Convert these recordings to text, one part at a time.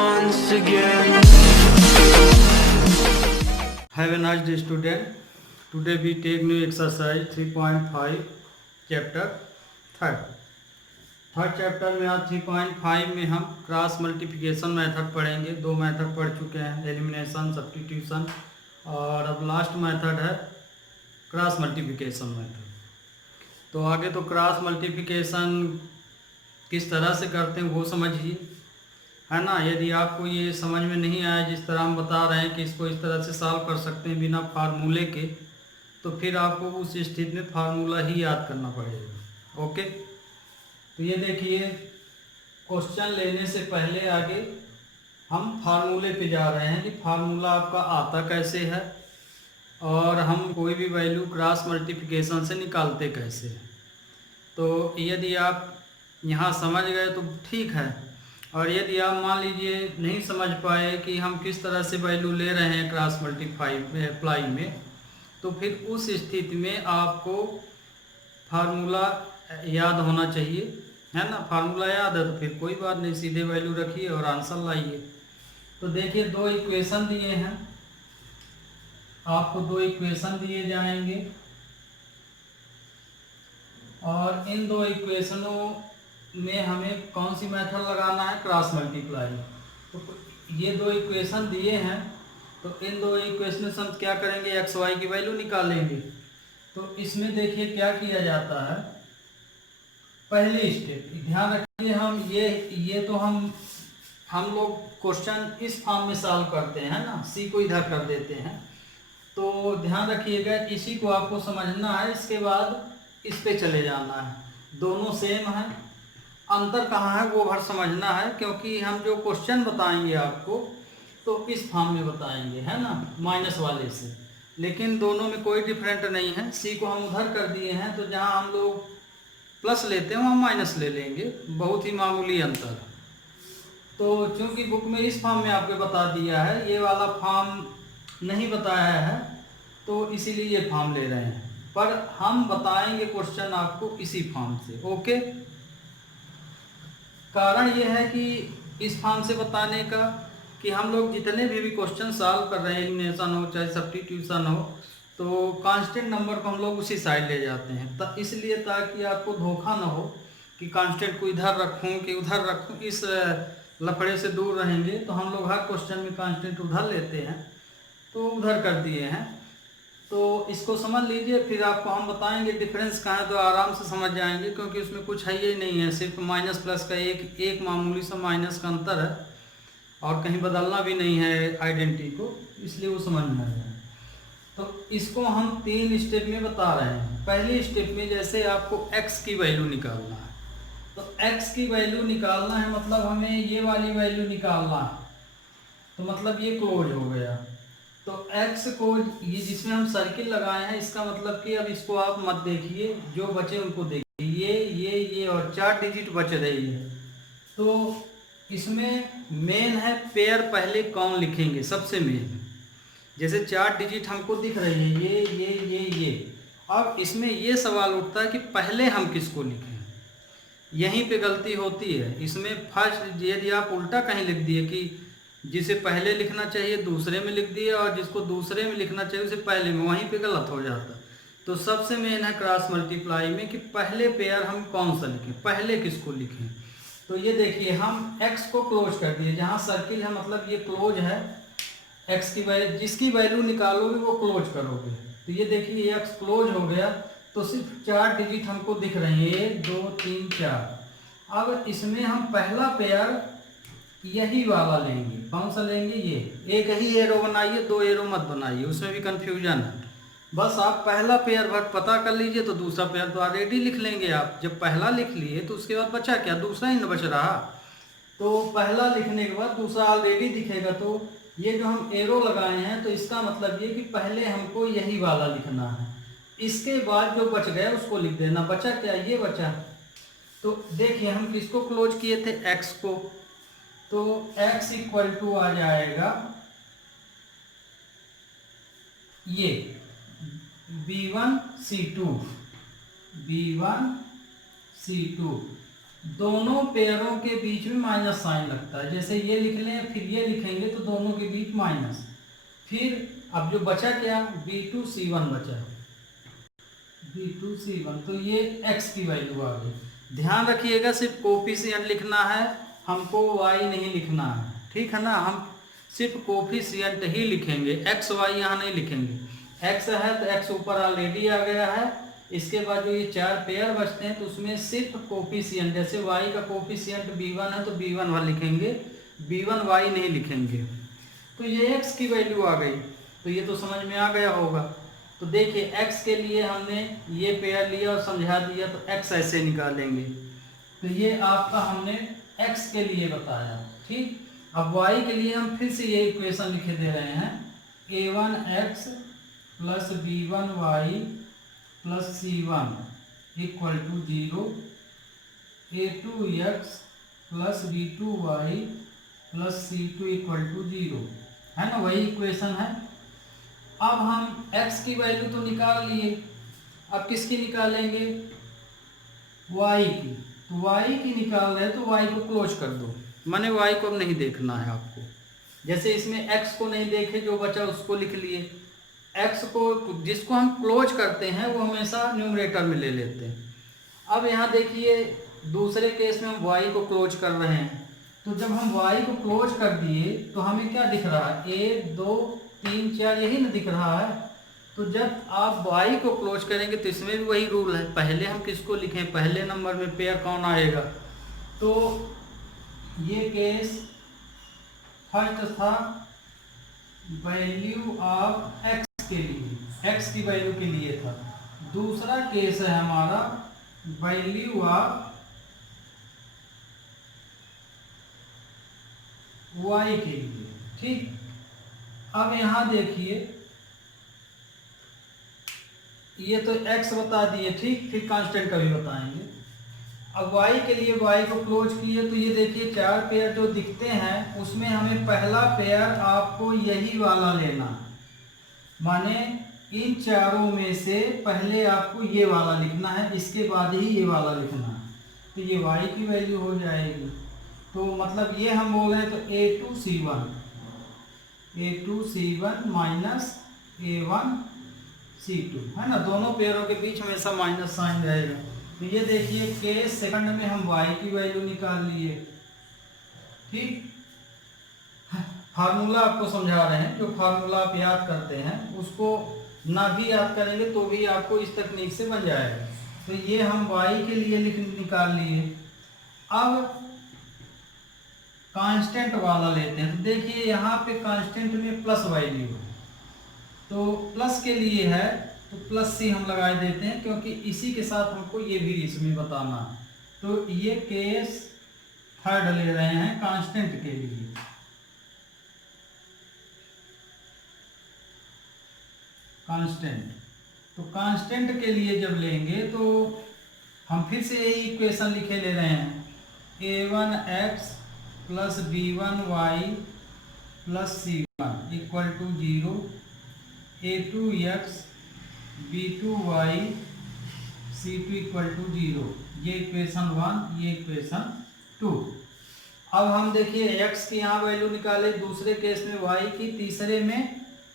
once again. Have a nice day, student. Today we take new exercise 3.5 chapter third. Third chapter में आज 3.5 में हम cross multiplication method पढ़ेंगे। दो method पढ़ चुके हैं, एलिमिनेशन, सब्स्टिट्यूशन, और अब लास्ट मेथड है क्रॉस मल्टीप्लिकेशन मेथड। तो आगे तो क्रॉस मल्टीप्लिकेशन किस तरह से करते हैं वो समझिए, है ना। यदि आपको ये समझ में नहीं आया जिस तरह हम बता रहे हैं कि इसको इस तरह से सॉल्व कर सकते हैं बिना फार्मूले के, तो फिर आपको उस स्थिति में फार्मूला ही याद करना पड़ेगा। ओके, तो ये देखिए, क्वेश्चन लेने से पहले आगे हम फार्मूले पे जा रहे हैं कि फार्मूला आपका आता कैसे है और हम कोई भी वैल्यू क्रॉस मल्टीप्लिकेशन से निकालते कैसे हैं। तो यदि आप यहाँ समझ गए तो ठीक है, और यदि आप मान लीजिए नहीं समझ पाए कि हम किस तरह से वैल्यू ले रहे हैं क्रॉस मल्टीप्लाई में, तो फिर उस स्थिति में आपको फार्मूला याद होना चाहिए, है ना। फार्मूला याद है तो फिर कोई बात नहीं, सीधे वैल्यू रखिए और आंसर लाइए। तो देखिए, दो इक्वेशन दिए हैं आपको, दो इक्वेशन दिए जाएंगे और इन दो इक्वेशनों में हमें कौन सी मेथड लगाना है, क्रॉस मल्टीप्लाई। तो ये दो इक्वेशन दिए हैं, तो इन दो इक्वेशन से हम क्या करेंगे, एक्स वाई की वैल्यू निकालेंगे। तो इसमें देखिए क्या किया जाता है। पहली स्टेप ध्यान रखिए, हम ये तो हम लोग क्वेश्चन इस फॉर्म में सॉल्व करते हैं ना, सी को इधर कर देते हैं। तो ध्यान रखिएगा, इसी को आपको समझना है, इसके बाद इस पे चले जाना है। दोनों सेम है, अंतर कहाँ है वो भर समझना है, क्योंकि हम जो क्वेश्चन बताएंगे आपको तो इस फॉर्म में बताएंगे, है ना, माइनस वाले से। लेकिन दोनों में कोई डिफरेंट नहीं है। सी को हम उधर कर दिए हैं, तो जहाँ हम लोग प्लस लेते हैं वहाँ माइनस ले लेंगे, बहुत ही मामूली अंतर। तो चूंकि बुक में इस फॉर्म में आपको बता दिया है, ये वाला फॉर्म नहीं बताया है, तो इसीलिए ये फॉर्म ले रहे हैं, पर हम बताएंगे क्वेश्चन आपको इसी फॉर्म से। ओके, कारण ये है कि इस फॉर्म से बताने का कि हम लोग जितने भी क्वेश्चन सॉल्व कर रहे हैं, एलिमिनेशन हो चाहे सब्स्टिट्यूशन हो, तो कांस्टेंट नंबर को हम लोग उसी साइड ले जाते हैं। इसलिए ताकि आपको धोखा ना हो कि कांस्टेंट को इधर रखूं कि उधर रखूं, इस लफड़े से दूर रहेंगे। तो हम लोग हर क्वेश्चन में कांस्टेंट उधर लेते हैं, तो उधर कर दिए हैं। तो इसको समझ लीजिए, फिर आपको हम बताएंगे डिफरेंस कहाँ है, तो आराम से समझ जाएंगे, क्योंकि उसमें कुछ है ही नहीं है, सिर्फ माइनस प्लस का एक मामूली सा माइनस का अंतर है, और कहीं बदलना भी नहीं है आइडेंटिटी को, इसलिए वो समझ में आ जाए। तो इसको हम तीन स्टेप में बता रहे हैं। पहली स्टेप में जैसे आपको x की वैल्यू निकालना है, तो x की वैल्यू निकालना है, मतलब हमें ये वाली वैल्यू निकालना है, तो मतलब ये क्लोज हो गया। तो x को, ये जिसमें हम सर्किल लगाए हैं, इसका मतलब कि अब इसको आप मत देखिए, जो बचे उनको देखिए, ये और 4 डिजिट बच रही है। तो इसमें मेन है पेयर, पहले कौन लिखेंगे, सबसे मेन। जैसे 4 डिजिट हमको दिख रही है, ये। अब इसमें ये सवाल उठता है कि पहले हम किसको लिखें। यहीं पे गलती होती है इसमें। फर्स्ट यदि आप उल्टा कहीं लिख दिए कि जिसे पहले लिखना चाहिए दूसरे में लिख दिए, और जिसको दूसरे में लिखना चाहिए उसे पहले में, वहीं पे गलत हो जाता। तो सबसे मेन है क्रॉस मल्टीप्लाई में कि पहले पेयर हम कौन सा लिखें, पहले किसको लिखें। तो ये देखिए, हम x को क्लोज कर दिए, जहाँ सर्किल है मतलब ये क्लोज है। x की वैल्यू, जिसकी वैल्यू निकालोगे वो क्लोज करोगे। तो ये देखिए, x क्लोज हो गया, तो सिर्फ 4 डिजिट हमको दिख रहे हैं, 1 2 3 4। अब इसमें हम पहला पेयर यही वाला लेंगे। कौन सा लेंगे, ये। एक ही एरो बनाइए, 2 एरो मत बनाइए, उसमें भी कंफ्यूजन है। बस आप पहला पेयर भर पता कर लीजिए, तो दूसरा पेयर तो ऑलरेडी लिख लेंगे आप। जब पहला लिख लिए तो उसके बाद बचा क्या, दूसरा ही न बच रहा। तो पहला लिखने के बाद दूसरा ऑलरेडी दिखेगा। तो ये जो हम एरो लगाए हैं, तो इसका मतलब ये कि पहले हमको यही वाला लिखना है, इसके बाद जो बच गया उसको लिख देना। बचा क्या, ये बचा। तो देखिए, हम किसको क्लोज किए थे, x को। तो x इक्वल टू आ जाएगा ये B1 C2, दोनों पेयरों के बीच में माइनस साइन लगता है। जैसे ये लिख लें फिर ये लिखेंगे तो दोनों के बीच माइनस। फिर अब जो बचा क्या, B2C1 बचा, B2C1, तो ये x की वैल्यू आ गई। ध्यान रखिएगा सिर्फ कोफिशिएंट लिखना है, हमको y नहीं लिखना है, ठीक है ना। हम सिर्फ कोफिशिएंट ही लिखेंगे, x y यहाँ नहीं लिखेंगे। x है तो x ऊपर ऑलरेडी आ गया है। इसके बाद जो ये 4 पेयर बचते हैं तो उसमें सिर्फ कोफिशिएंट, जैसे y का कोफिशिएंट B1 है तो B1 वाला लिखेंगे, B1 y नहीं लिखेंगे। तो ये x की वैल्यू आ गई, तो ये तो समझ में आ गया होगा। तो देखिए x के लिए हमने ये पेयर लिया और समझा दिया, तो x ऐसे निकालेंगे। तो ये आपका हमने x के लिए बताया, ठीक। अब y के लिए हम फिर से ये इक्वेशन लिखे दे रहे हैं, a1x plus b1y plus c1 equal to 0, a2x plus b2y plus c2 equal to 0, है ना, वही इक्वेशन है। अब हम x की वैल्यू तो निकाल लिए, अब किसकी निकालेंगे, y की। तो y की निकाल रहे हैं तो y को क्लोज कर दो, माने y को अब नहीं देखना है आपको। जैसे इसमें x को नहीं देखे, जो बचा उसको लिख लिए। x को जिसको हम क्लोज करते हैं वो हमेशा न्यूमरेटर में ले लेते हैं। अब यहाँ देखिए दूसरे केस में हम y को क्लोज कर रहे हैं, तो जब हम y को क्लोज कर दिए तो हमें क्या दिख रहा है, 1 2 3 4, यही ना दिख रहा है। तो जब आप y को क्लोज करेंगे तो इसमें भी वही रूल है, पहले हम किसको लिखें, पहले नंबर में पेयर कौन आएगा। तो ये केस फर्स्ट था वैल्यू ऑफ x के लिए, x की वैल्यू के लिए था। दूसरा केस है हमारा वैल्यू ऑफ y के लिए, ठीक। अब यहां देखिए ये तो x बता दिए, ठीक। फिर कांस्टेंट का भी बताएंगे। अब y के लिए y को क्लोज किए तो ये देखिए 4 पेयर जो दिखते हैं उसमें हमें पहला पेयर आपको यही वाला लेना, माने इन चारों में से पहले आपको ये वाला लिखना है, इसके बाद ही ये वाला लिखना है। तो ये y की वैल्यू हो जाएगी। तो मतलब ये हम बोल रहे हैं तो A2C1 माइनस A1C2, है ना, दोनों पेयरों के बीच हमेशा माइनस साइन रहेगा। तो ये देखिए केस सेकंड में हम y की वैल्यू निकाल लिए, ठीक। फार्मूला आपको समझा रहे हैं, जो फार्मूला आप याद करते हैं उसको ना भी याद करेंगे तो भी आपको इस तकनीक से बन जाएगा। तो ये हम y के लिए निकाल लिए। अब कांस्टेंट वाला लेते हैं, तो देखिए यहाँ पे कांस्टेंट में प्लस वैल्यू है, तो प्लस के लिए है तो प्लस सी हम लगा देते हैं, क्योंकि इसी के साथ हमको ये भी इसमें बताना है। तो ये केस थर्ड ले रहे हैं कांस्टेंट के लिए। कांस्टेंट, तो कांस्टेंट के लिए जब लेंगे तो हम फिर से यही इक्वेशन लिखे ले रहे हैं, a1x plus b1y plus c1 equal to 0, a2x b2y c2 equal to 0। ये इक्वेशन 1, ये इक्वेशन 2। अब हम देखिए x की यहाँ वैल्यू निकाले, दूसरे केस में y की, तीसरे में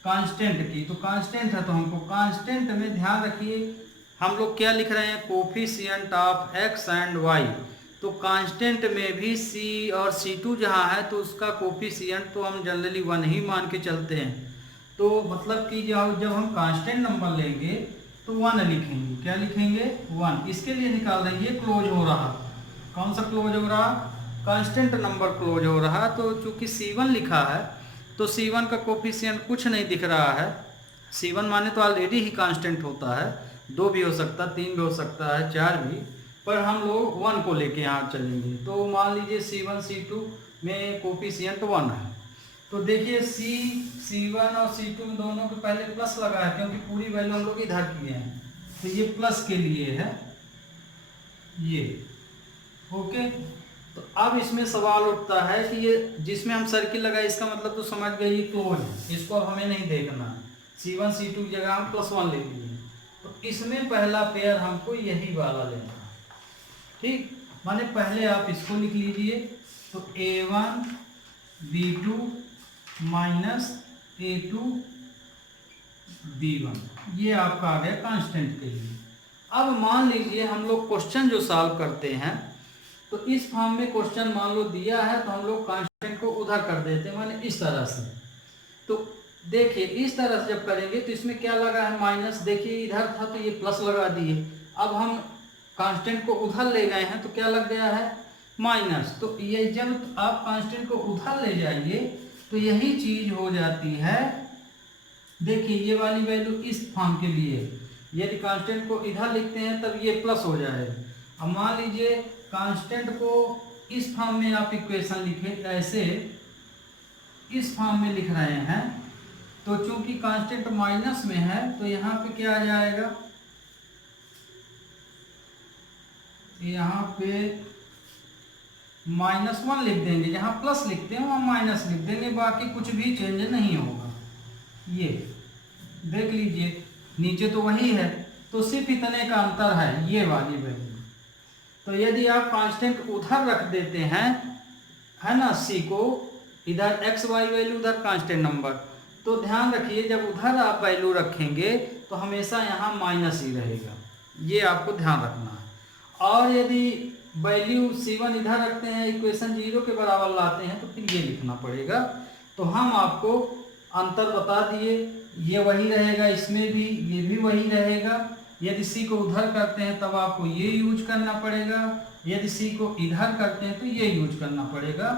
कांस्टेंट की। तो कांस्टेंट है तो हमको कांस्टेंट में ध्यान रखिए हम लोग क्या लिख रहे हैं, coefficient of x and y। तो कांस्टेंट में भी c और c2 जहाँ है तो उसका कोफिशिएंट तो हम जनरली 1 ही मान के चलते हैं। तो मतलब कि जब हम कांस्टेंट नंबर लेंगे तो 1 लिखेंगे, क्या लिखेंगे, 1। इसके लिए निकाल रहे हैं, ये क्लोज हो रहा, कौन सा क्लोज हो रहा, कांस्टेंट नंबर क्लोज हो रहा। तो चूंकि c1 लिखा है तो c1 का कोफिशिएंट कुछ नहीं दिख रहा है। c1 माने तो ऑलरेडी ही कांस्टेंट होता है, 2 भी हो सकता है, 3 भी हो सकता है, 4 भी, पर हम लोग 1 को लेके यहाँ चलेंगे। तो मान लीजिए c1 c2 में कोफिशिएंट 1 है। तो देखिए c1 और c2 में दोनों के पहले प्लस लगा है, क्योंकि पूरी वैल्यू हम लोग इधर किए हैं, तो ये प्लस के लिए है ये, ओके। तो अब इसमें सवाल उठता है कि ये जिसमें हम सर्किल लगाए इसका मतलब तो समझ गए ये क्लोज है, इसको अब हमें नहीं देखना। c1 c2 की जगह हम +1 ले लिए, तो इसमें पहला पेयर हमको यही वाला लेना, ठीक। माने पहले आप इसको लिख लीजिए, तो a1 b2 minus a2 b1, ये आपका आ गया कांस्टेंट के लिए। अब मान लीजिए हम लोग क्वेश्चन जो सॉल्व करते हैं, तो इस फॉर्म में क्वेश्चन मान लो दिया है, तो हम लोग कांस्टेंट को उधर कर देते हैं, माने इस तरह से। तो देखिए इस तरह से जब करेंगे तो इसमें क्या लगा है माइनस, देखिए इधर था तो ये प्लस लगा दिए। अब हम कांस्टेंट को उधर ले गए हैं तो क्या लग गया है माइनस। तो ये जब आप कांस्टेंट को उधर ले जाइए तो यही चीज हो जाती है। देखिए ये वाली वैल्यू इस फॉर्म के लिए, यदि कांस्टेंट को इधर लिखते हैं तब ये प्लस हो जाएगा। अब मान लीजिए कांस्टेंट को इस फॉर्म में आप इक्वेशन लिखे, ऐसे इस फॉर्म में लिख रहे हैं, तो चूंकि कांस्टेंट माइनस में है तो यहाँ पे क्या आ जाएगा, यहाँ पे -1 लिख देंगे, जहाँ प्लस लिखते हैं वहाँ माइनस लिख देंगे, बाकी कुछ भी चेंज नहीं होगा। ये देख लीजिए नीचे तो वही है, तो सिर्फ इतने का अंतर है ये वाली वैल्यू। तो यदि आप कांस्टेंट उधर रख देते हैं, है ना, सी को इधर एक्स वाई वैल्यू उधर कांस्टेंट नंबर, तो ध्यान रखिए जब उधर आप वैल्यू रखेंगे तो हमेशा यहाँ माइनस ही रहेगा, ये आपको ध्यान रखना है। और यदि वैल्यू C1 इधर रखते हैं, इक्वेशन 0 के बराबर लाते हैं, तो फिर ये लिखना पड़ेगा। तो हम आपको अंतर बता दिए, ये वही रहेगा, इसमें भी ये भी वही रहेगा। यदि सी को उधर करते हैं तब आपको ये यूज करना पड़ेगा, यदि सी को इधर करते हैं तो ये यूज करना पड़ेगा।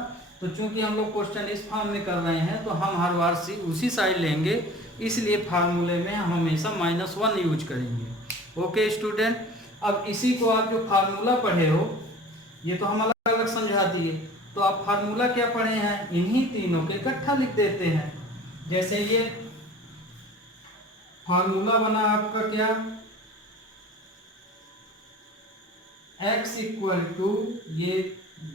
तो चूंकि हम लोग क्वेश्चन इस फॉर्म में कर रहे हैं तो हम हर बार सी उसी साइड लेंगे, इसलिए फार्मूले में हम हमेशा -1 यूज करेंगे। ओके स्टूडेंट, अब इसी को आप जो फार्मूला पढ़े हो, ये तो हम अलग अलग समझा दिए, तो आप फार्मूला क्या पढ़े हैं, इन्हीं तीनों के इकट्ठा लिख देते हैं। जैसे ये फार्मूला बना आपका क्या, x इक्वल टू ये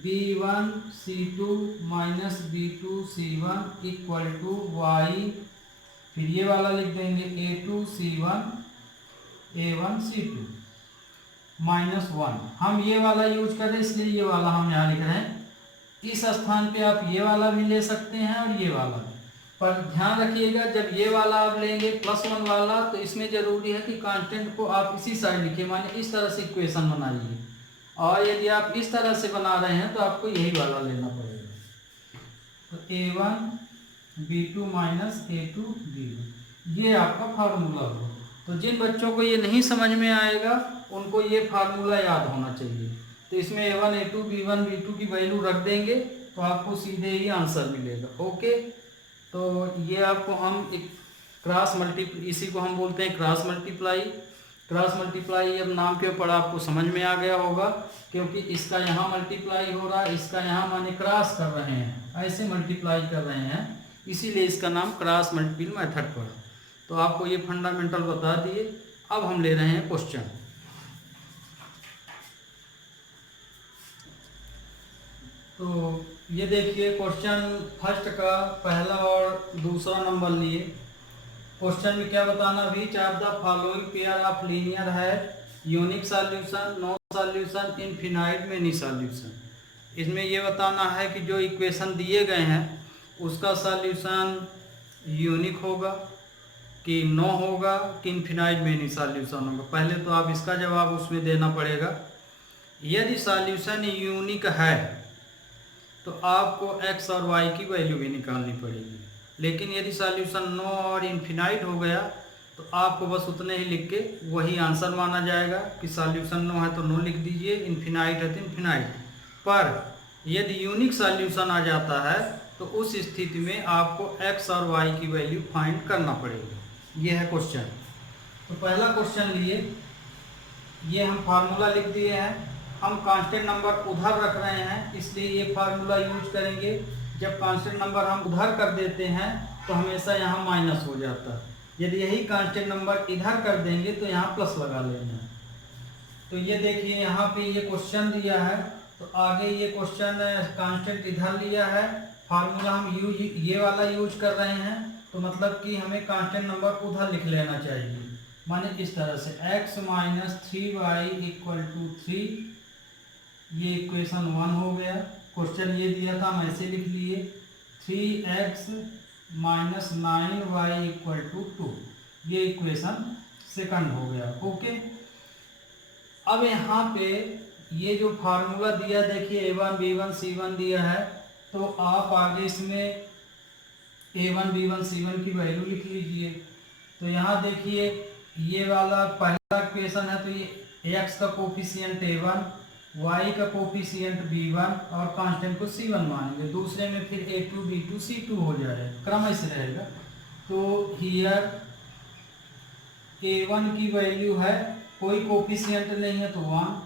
b1 c2 minus b2 c1 equal to y, फिर ये वाला लिख देंगे a2 c1 a1 c2 -1। हम ये वाला यूज करें इसलिए ये वाला हम यहाँ लिख रहे हैं। इस स्थान पे आप ये वाला भी ले सकते हैं और ये वाला भी, पर ध्यान रखिएगा जब ये वाला आप लेंगे +1 वाला, तो इसमें जरूरी है कि कांस्टेंट को आप इसी साइड लिखिए, माने इस तरह से इक्वेशन बनाइए। और यदि आप इस तरह से बना रहे हैं तो आपको यही वाला लेना पड़ेगा। तो a1 b2 minus a2 b1, ये आपका फार्मूला होगा। तो जिन बच्चों को ये नहीं समझ में आएगा उनको ये फार्मूला याद होना चाहिए। तो इसमें a1 a2 b1 b2 की वैल्यू रख देंगे तो आपको सीधे ही आंसर मिलेगा। ओके, तो ये आपको हम एक क्रॉस मल्टीप्लाई, इसी को हम बोलते हैं क्रॉस मल्टीप्लाई। क्रॉस मल्टीप्लाई अब नाम के ऊपर आपको समझ में आ गया होगा, क्योंकि इसका यहाँ मल्टीप्लाई हो रहा है, इसका यहाँ माने क्रॉस कर रहे हैं, ऐसे मल्टीप्लाई कर रहे हैं, इसीलिए इसका नाम क्रॉस मल्टीपल मेथड पड़ा। तो आपको ये फंडामेंटल बता दिए। अब हम ले रहे हैं क्वेश्चन। तो ये देखिए क्वेश्चन फर्स्ट का पहला और दूसरा नंबर लिए। क्वेश्चन में क्या बताना, which of the following pair of linear है unique solution, no solution, infinite many solution. इसमें ये बताना है कि जो इक्वेशन दिए गए हैं उसका सॉल्यूशन यूनिक होगा कि नो होगा कि इनफिनाइट मेनी सॉल्यूशन होगा। पहले तो आप इसका जवाब उसमें देना पड़ेगा। यदि सॉल्यूशन यूनिक है तो आपको x और y की वैल्यू भी निकालनी पड़ेगी, लेकिन यदि सॉल्यूशन नो और इनफिनाइट हो गया तो आपको बस उतने ही लिख के वही आंसर माना जाएगा कि सॉल्यूशन नो है तो नो लिख दीजिए, इनफिनाइट है तो इनफिनाइट। पर यदि यूनिक सॉल्यूशन आ जाता है तो उस स्थिति में आपको x और y की वैल्यू फाइंड करना पड़ेगी। ये है क्वेश्चन। तो पहला क्वेश्चन लिए, ये हम फार्मूला लिख दिए हैं। हम कांस्टेंट नंबर उधर रख रहे हैं इसलिए ये फार्मूला यूज करेंगे। जब कांस्टेंट नंबर हम उधर कर देते हैं तो हमेशा यहाँ माइनस हो जाता है, यदि यही कांस्टेंट नंबर इधर कर देंगे तो यहाँ प्लस लगा लेना। तो ये देखिए यहाँ पे ये क्वेश्चन दिया है, तो आगे ये क्वेश्चन कांस्टेंट इधर लिया है, फार्मूला हम ये वाला यूज कर रहे हैं, तो मतलब कि हमें कांस्टेंट नंबर उधर लिख लेना चाहिए। माने इस तरह से x minus 3y equal to 3 ये इक्वेशन 1 हो गया। क्वेश्चन ये दिया था, हम ऐसे लिख लिए 3x minus 9y equal to 2। ये इक्वेशन सेकंड हो गया। ओके, अब यहाँ पे ये जो फार्मूला दिया देखिए a1 b1 c1 दिया है, तो आप आगे इसमें a1 b1 c1 की वैल्यू लिख लीजिए। तो यहाँ देखिए ये वाला पहला इक्वेशन है, तो ये x का कोफिशिएंट a1, y का कोफिशिएंट b1 और कांस्टेंट को c1 मानेंगे। दूसरे में फिर a2 b2 c2 हो जाएगा, क्रम ऐसे रहेगा। तो हियर a1 की वैल्यू है, कोई कोफिशिएंट नहीं है तो 1,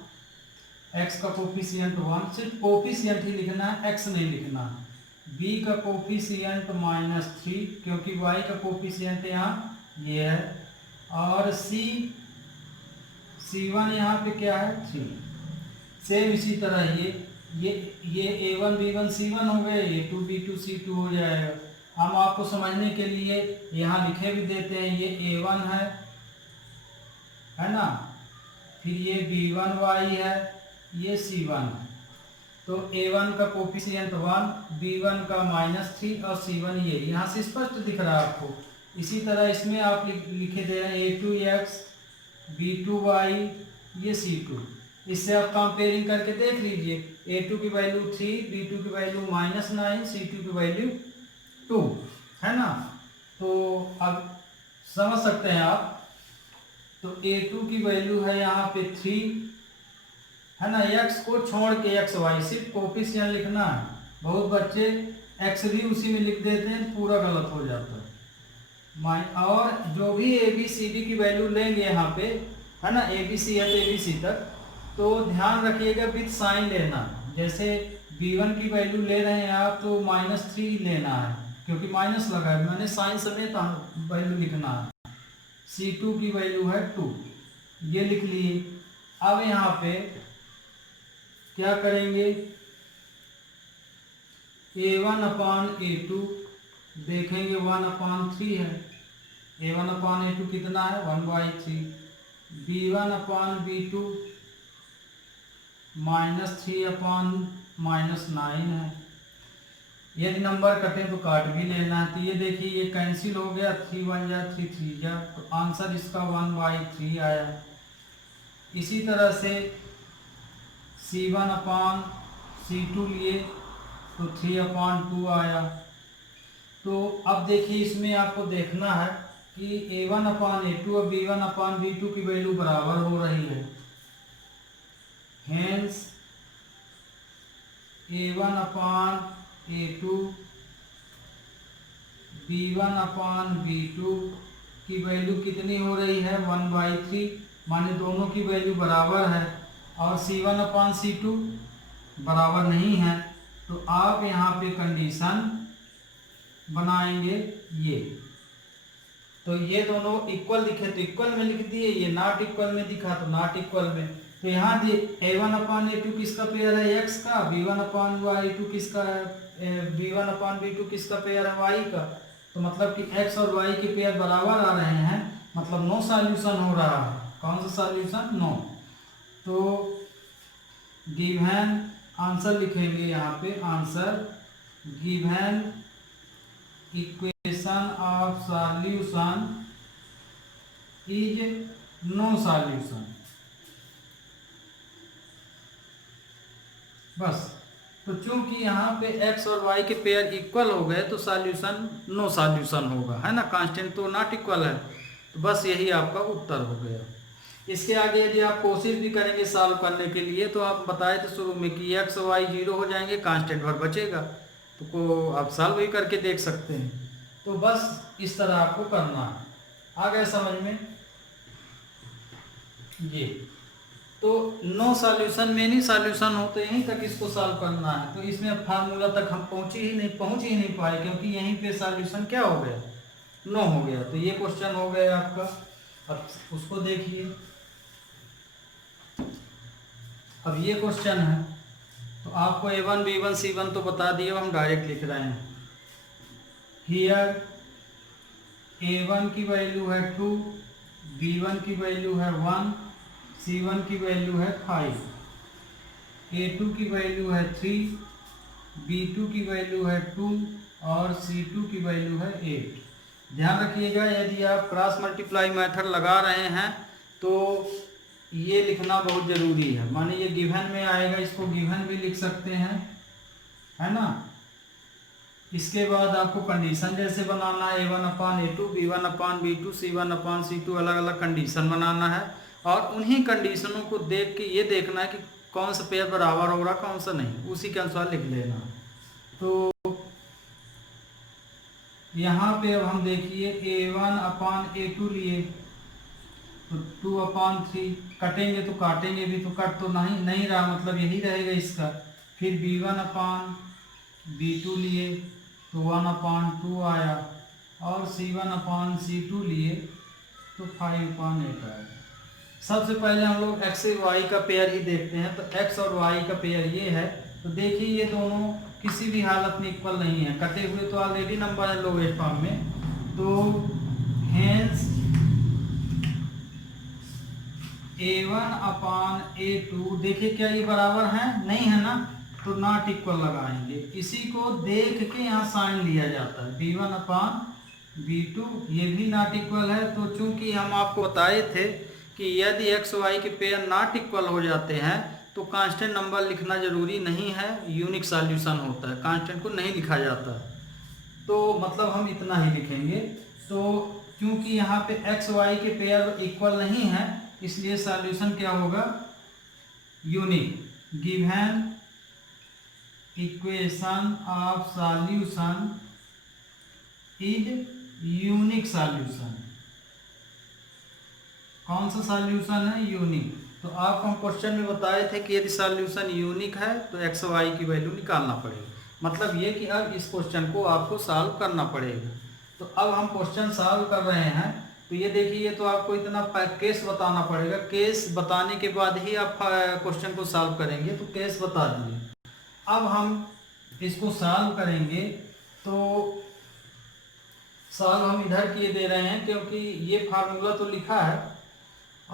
x का कोफिशिएंट 1, सिर्फ कोफिशिएंट ही लिखना है, x नहीं लिखना है। b का कोफिशिएंट -3 क्योंकि y का कोफिशिएंट यहाँ ये है, और c1 यहाँ पे क्या है 3। सेम इसी तरह ये a1 b1 c1 हो गए, a2 b2 c2 हो जाएगा। हम आपको समझने के लिए यहाँ लिखे भी देते हैं, ये a1 है ना, फिर ये b1y है, ये c1 है। तो a1 का कोफिशिएंट 1, b1 का -3 और c1 ये यहाँ से स्पष्ट दिख रहा है आपको। इसी तरह इसमें आप लिखे दे रहे हैं a2x b2y ये c2। इससे आप कंपेयरिंग करके देख लीजिए, a2 की वैल्यू 3, b2 की वैल्यू -9, c2 की वैल्यू 2 है ना। तो अब समझ सकते हैं आप। तो a2 की वैल्यू है यहाँ पे 3 है ना, x को छोड़ के xy, सिर्फ कोफिशिएंट लिखना है। बहुत बच्चे x भी उसी में लिख देते हैं, पूरा गलत हो जाता है। और जो भी a b c d की वैल्यू लेंगे यहाँ पे है ना, a b c है तो a b c तक, तो ध्यान रखिएगा विथ साइन लेना। जैसे b1 की वैल्यू ले रहे हैं आप तो -3 लेना है, क्योंकि माइनस लगा है, मैंने साइन समेत वैल्यू लिखना है। c2 की वैल्यू है 2, ये लिख लिए। अब यहाँ पे क्या करेंगे, a1 अपान a2 देखेंगे 1/3 है, a1 अपान a2 कितना है 1/3, b1 अपान b2 -3/-9 है। यदि नंबर कटे तो काट भी लेना है। तो ये देखिए ये कैंसिल हो गया, 3 1 जा 3 3 जा, तो आंसर इसका 1/3 आया। इसी तरह से c1 अपान c2 लिए तो 3/2 आया। तो अब देखिए इसमें आपको देखना है कि a1 अपान a2 और b1 अपान b2 की वैल्यू बराबर हो रही है। Hence a1 upon a2 b1 upon b2 की वैल्यू कितनी हो रही है 1/3, माने दोनों की वैल्यू बराबर है। और c1 अपान c2 बराबर नहीं है, तो आप यहाँ पे कंडीशन बनाएंगे ये। तो ये दोनों इक्वल दिखे तो इक्वल में लिख दिए, ये नॉट इक्वल में दिखा तो नॉट इक्वल में। तो यहाँ a1 अपान a2 किसका पेयर है x का, b1 अपान y2 किसका है, b1 अपान b2 किसका पेयर है y का। तो मतलब कि x और y के पेयर बराबर आ रहे हैं, मतलब नो सॉल्यूशन हो रहा है। कौन सा सॉल्यूशन, नो। तो गिवन आंसर लिखेंगे यहाँ पे, answer given equation of solution is no solution. बस। तो चूंकि यहाँ पे x और y के पेयर इक्वल हो गए तो सॉल्यूशन नो सॉल्यूशन होगा, है ना, कांस्टेंट तो नॉट इक्वल है। तो बस यही आपका उत्तर हो गया। इसके आगे यदि आप कोशिश भी करेंगे सॉल्व करने के लिए, तो आप बताए थे शुरू में कि x और y 0 हो जाएंगे, कांस्टेंट भर बचेगा, तो को आप सॉल्व भी करके देख सकते हैं। तो बस इस तरह आपको करना है। आ गया समझ में ये। तो नो सॉल्यूशन में नहीं सॉल्यूशन हो तो यहीं तक इसको सॉल्व करना है। तो इसमें फार्मूला तक हम पहुंच ही नहीं पाए, क्योंकि यहीं पे सॉल्यूशन क्या हो गया, नो हो गया। तो ये क्वेश्चन हो गया आपका। अब उसको देखिए, अब ये क्वेश्चन है। तो आपको a1 b1 c1 तो बता दिए, हम डायरेक्ट लिख रहे हैं। हियर a1 की वैल्यू है 2, b1 की वैल्यू है 1, c1 की वैल्यू है 5। A2 की वैल्यू है 3, B2 की वैल्यू है 2 और C2 की वैल्यू है 8। ध्यान रखिएगा, यदि आप क्रॉस मल्टीप्लाई मेथड लगा रहे हैं तो ये लिखना बहुत ज़रूरी है। माने ये गिवन में आएगा, इसको गिवन भी लिख सकते हैं, है ना। इसके बाद आपको कंडीशन जैसे बनाना है, A1/A2, B1/B2, C1/C2, अलग अलग कंडीशन बनाना है और उन्हीं कंडीशनों को देख के ये देखना है कि कौन सा पेयर बराबर हो रहा कौन सा नहीं, उसी के अनुसार लिख लेना। तो यहाँ पे अब हम देखिए A1/A2 लिए तो 2/3, कटेंगे तो काटेंगे भी तो कट तो नहीं रहा, मतलब यही रहेगा इसका। फिर B1/B2 लिए तो 1/2 आया और C1/C2 लिए तो 5/8 आया। सबसे पहले हम लोग x से y का पेयर ही देखते हैं। तो x और y का पेयर ये है, तो देखिए ये दोनों किसी भी हालत में इक्वल नहीं है, कटे हुए तो ऑलरेडी नंबर है लोवेस्ट फॉर्म में। तो हेंस A1/A2, देखिए क्या ये बराबर है, नहीं है ना, तो नॉट इक्वल लगाएंगे। इसी को देख के यहाँ साइन लिया जाता है। B1/B2 ये भी नॉट इक्वल है। तो चूंकि हम आपको बताए थे कि यदि x y के पेयर नॉट इक्वल हो जाते हैं तो कांस्टेंट नंबर लिखना जरूरी नहीं है, यूनिक सॉल्यूशन होता है, कांस्टेंट को नहीं लिखा जाता। तो मतलब हम इतना ही लिखेंगे। तो क्योंकि यहाँ पे x y के पेयर इक्वल नहीं है, इसलिए सॉल्यूशन क्या होगा, unique. Given equation of solution is unique solution. कौन सा सॉल्यूशन है, यूनिक। तो आपको हम क्वेश्चन में बताए थे कि यदि सॉल्यूशन यूनिक है तो एक्स वाई की वैल्यू निकालना पड़ेगी। मतलब ये कि अब इस क्वेश्चन को आपको सॉल्व करना पड़ेगा। तो अब हम क्वेश्चन सॉल्व कर रहे हैं। तो ये देखिए, तो आपको इतना केस बताना पड़ेगा, केस बताने के बाद ही आप क्वेश्चन को सॉल्व करेंगे। तो केस बता दिए, अब हम इसको सॉल्व करेंगे। तो सॉल्व हम इधर किए दे रहे हैं क्योंकि ये फार्मूला तो लिखा है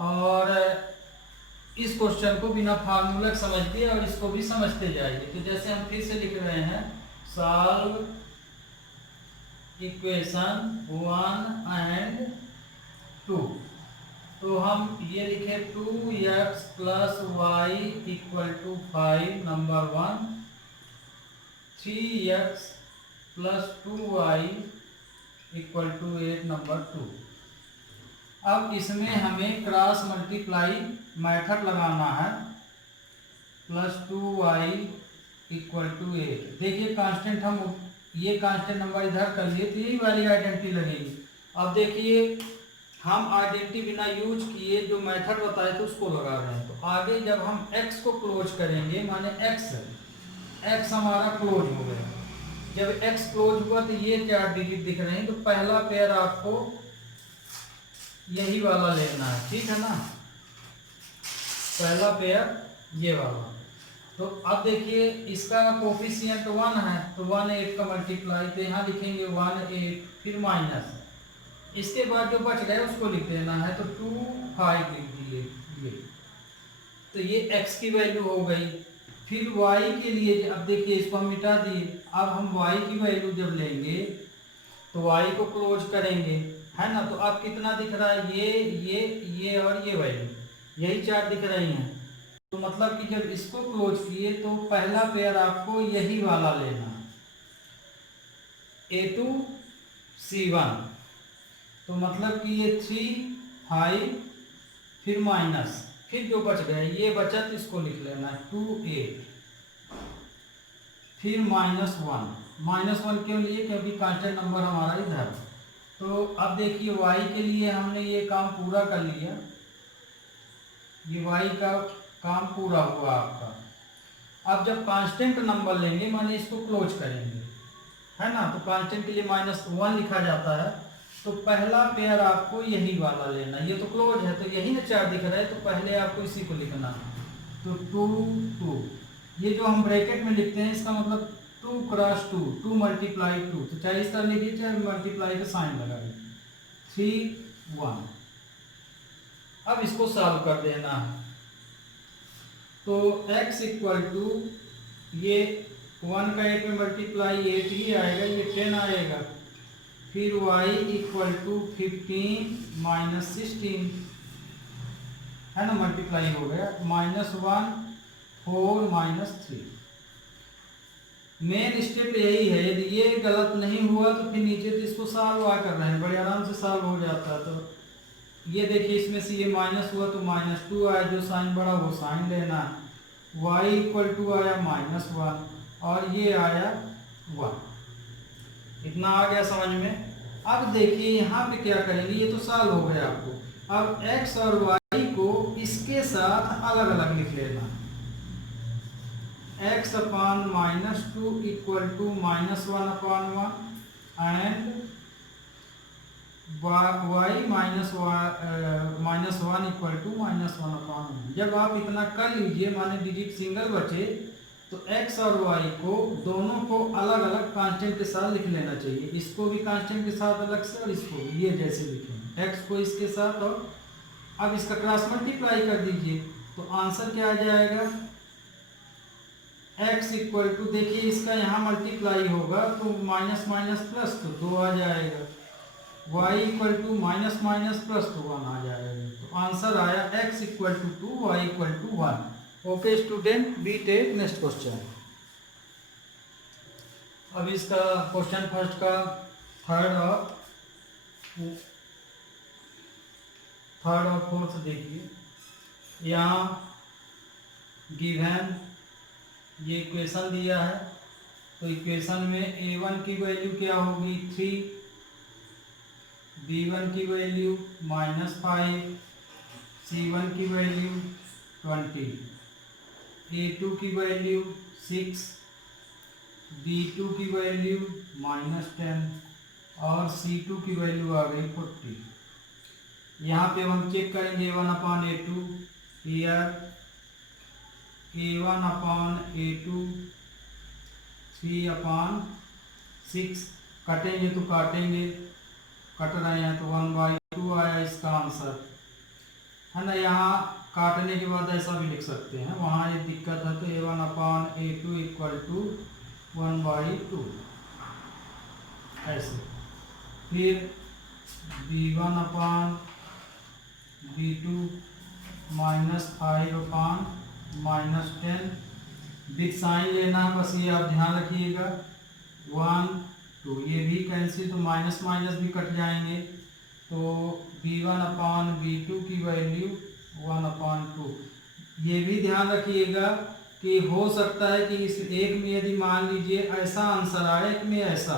और इस क्वेश्चन को बिना फार्मूला समझते और इसको भी समझते जाइए। तो जैसे हम फिर से लिख रहे हैं, सॉल्व इक्वेशन 1 एंड 2। तो हम ये लिखे 2x + y = 5 number 1, 3x + 2y = 8 number 2। अब इसमें हमें क्रॉस मल्टीप्लाई मेथड लगाना है, +2y = 8। देखिए कांस्टेंट, हम ये कांस्टेंट नंबर इधर कर लिए तो यही वाली आइडेंटिटी लगेगी। अब देखिए हम आइडेंटिटी बिना यूज किए जो मेथड बताए थे उसको लगा रहे हैं। तो आगे जब हम x को क्लोज करेंगे, माने x हमारा क्लोज हो गया। जब x क्लोज हुआ तो ये 4 डिजिट दिख रहे हैं, तो पहला पेयर आपको यही वाला लेना है, ठीक है ना, पहला पेयर ये वाला। तो अब देखिए इसका कोफिशिएंट 1 है, तो 1 8 का मल्टीप्लाई, तो यहाँ लिखेंगे 1 8, फिर माइनस, इसके बाद जो बच गए उसको लिख देना है। तो 2 5 लिख दिए ये। तो ये x की वैल्यू हो गई। फिर y के लिए अब देखिए इसको हम मिटा दिए। अब हम y की वैल्यू जब लेंगे तो y को क्लोज करेंगे, है ना। तो अब कितना दिख रहा है, ये और ये वैल्यू, यही 4 दिख रही हैं। तो मतलब कि जब इसको क्लोज किए तो पहला पेयर आपको यही वाला लेना है, A2 C1। तो मतलब कि ये 3 5 फिर माइनस, फिर जो बच गए ये बचा तो इसको लिख लेना है 2 8, फिर -1 क्यों लिए, क्योंकि कांस्टेंट नंबर हमारा इधर। तो अब देखिए y के लिए हमने ये काम पूरा कर लिया, ये y का काम पूरा हुआ आपका। अब जब कांस्टेंट नंबर लेंगे माने इसको क्लोज करेंगे, है ना, तो कांस्टेंट के लिए -1 लिखा जाता है। तो पहला पेयर आपको यही वाला लेना, ये तो क्लोज है तो यही ना 4 दिख रहा है, तो पहले आपको इसी को लिखना है। तो 2 2, ये जो हम ब्रैकेट में लिखते हैं इसका मतलब 2 × 2, 2 × 2, तो चाहे इस तरह लिखिए चाहे मल्टीप्लाई का साइन लगाइए, 3 1। अब इसको सॉल्व कर देना है। तो x इक्वल टू ये 1 का 8 में मल्टीप्लाई 8 ही आएगा, ये 10 आएगा। फिर y इक्वल टू 15 माइनस 16 है ना, मल्टीप्लाई हो गया, -1 4 -3। मेन स्टेप यही है, यदि ये गलत नहीं हुआ तो फिर नीचे तो इसको सॉल्व कर रहे हैं, बड़े आराम से सॉल्व हो जाता है। तो ये देखिए इसमें से ये माइनस हुआ तो -2 आया, जो साइन बड़ा वो साइन लेना है। y इक्वल टू आया -1 और ये आया 1। इतना आ गया समझ में। अब देखिए यहाँ पे क्या करेंगे, ये तो सॉल्व हो गया आपको। अब x और y को इसके साथ अलग अलग लिख लेना। x upon -2 equal to -1 upon 1 and y -1 equal to -1 upon 1। जब आप इतना कर लीजिए, माने डिजिट सिंगल बचे, तो x और y को दोनों को अलग अलग कांस्टेंट के साथ लिख लेना चाहिए। इसको भी कांस्टेंट के साथ अलग से और इसको भी, ये जैसे लिखेंगे x को इसके साथ, और अब इसका क्रॉस मल्टीप्लाई कर दीजिए तो आंसर क्या आ जाएगा, x इक्वल टू, देखिए इसका यहाँ मल्टीप्लाई होगा तो माइनस माइनस प्लस तो 2 आ जाएगा, y equal to minus minus plus तो 1 आ जाएगा। तो आंसर आया x equal to 2, y equal to 1। Okay student, we take next question. अब इसका क्वेश्चन फर्स्ट का थर्ड और फोर्थ देखिए। यहाँ गिवन ये इक्वेशन दिया है, तो इक्वेशन में a1 की वैल्यू क्या होगी 3, b1 की वैल्यू -5, c1 की वैल्यू 20, a2 की वैल्यू 6, b2 की वैल्यू -10 और c2 की वैल्यू आ गई 40। यहाँ पे हम चेक करेंगे a1 upon a2, here a1 upon a2 3 अपान 6, कटेंगे तो काटेंगे, कट रहे हैं तो 1/2 आया इसका आंसर, है ना। यहाँ काटने के बाद ऐसा भी लिख सकते हैं, वहाँ ये दिक्कत है तो a1 upon a2 equal to 1/2 ऐसे। फिर b1 अपान b2 -5 अपान -10, बिग साइन लेना है, बस ये आप ध्यान रखिएगा। 1 2 ये भी कैंसिल, तो माइनस माइनस भी कट जाएंगे, तो b1 अपान b2 की वैल्यू 1/2। ये भी ध्यान रखिएगा कि हो सकता है कि इस एक में यदि मान लीजिए ऐसा आंसर आए, एक में ऐसा,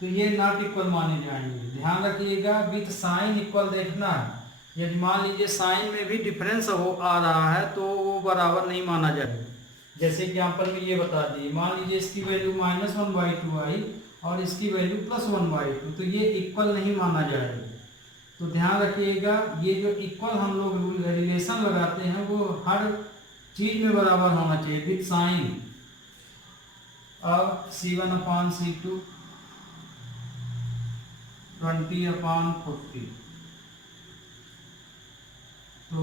तो ये नॉट इक्वल माने जाएंगे। ध्यान रखिएगा, विथ साइन इक्वल देखना है। यदि मान लीजिए साइन में भी डिफरेंस हो आ रहा है तो वो बराबर नहीं माना जाएगा। जैसे एग्जाम्पल में ये बता दिए, मान लीजिए इसकी वैल्यू -1/2 आई और इसकी वैल्यू +1/2, तो ये इक्वल नहीं माना जाएगा। तो ध्यान रखिएगा, ये जो इक्वल हम लोग रिलेशन लगाते हैं वो हर चीज में बराबर होना चाहिए विथ साइन। अब c1 अपान c2 20/40, तो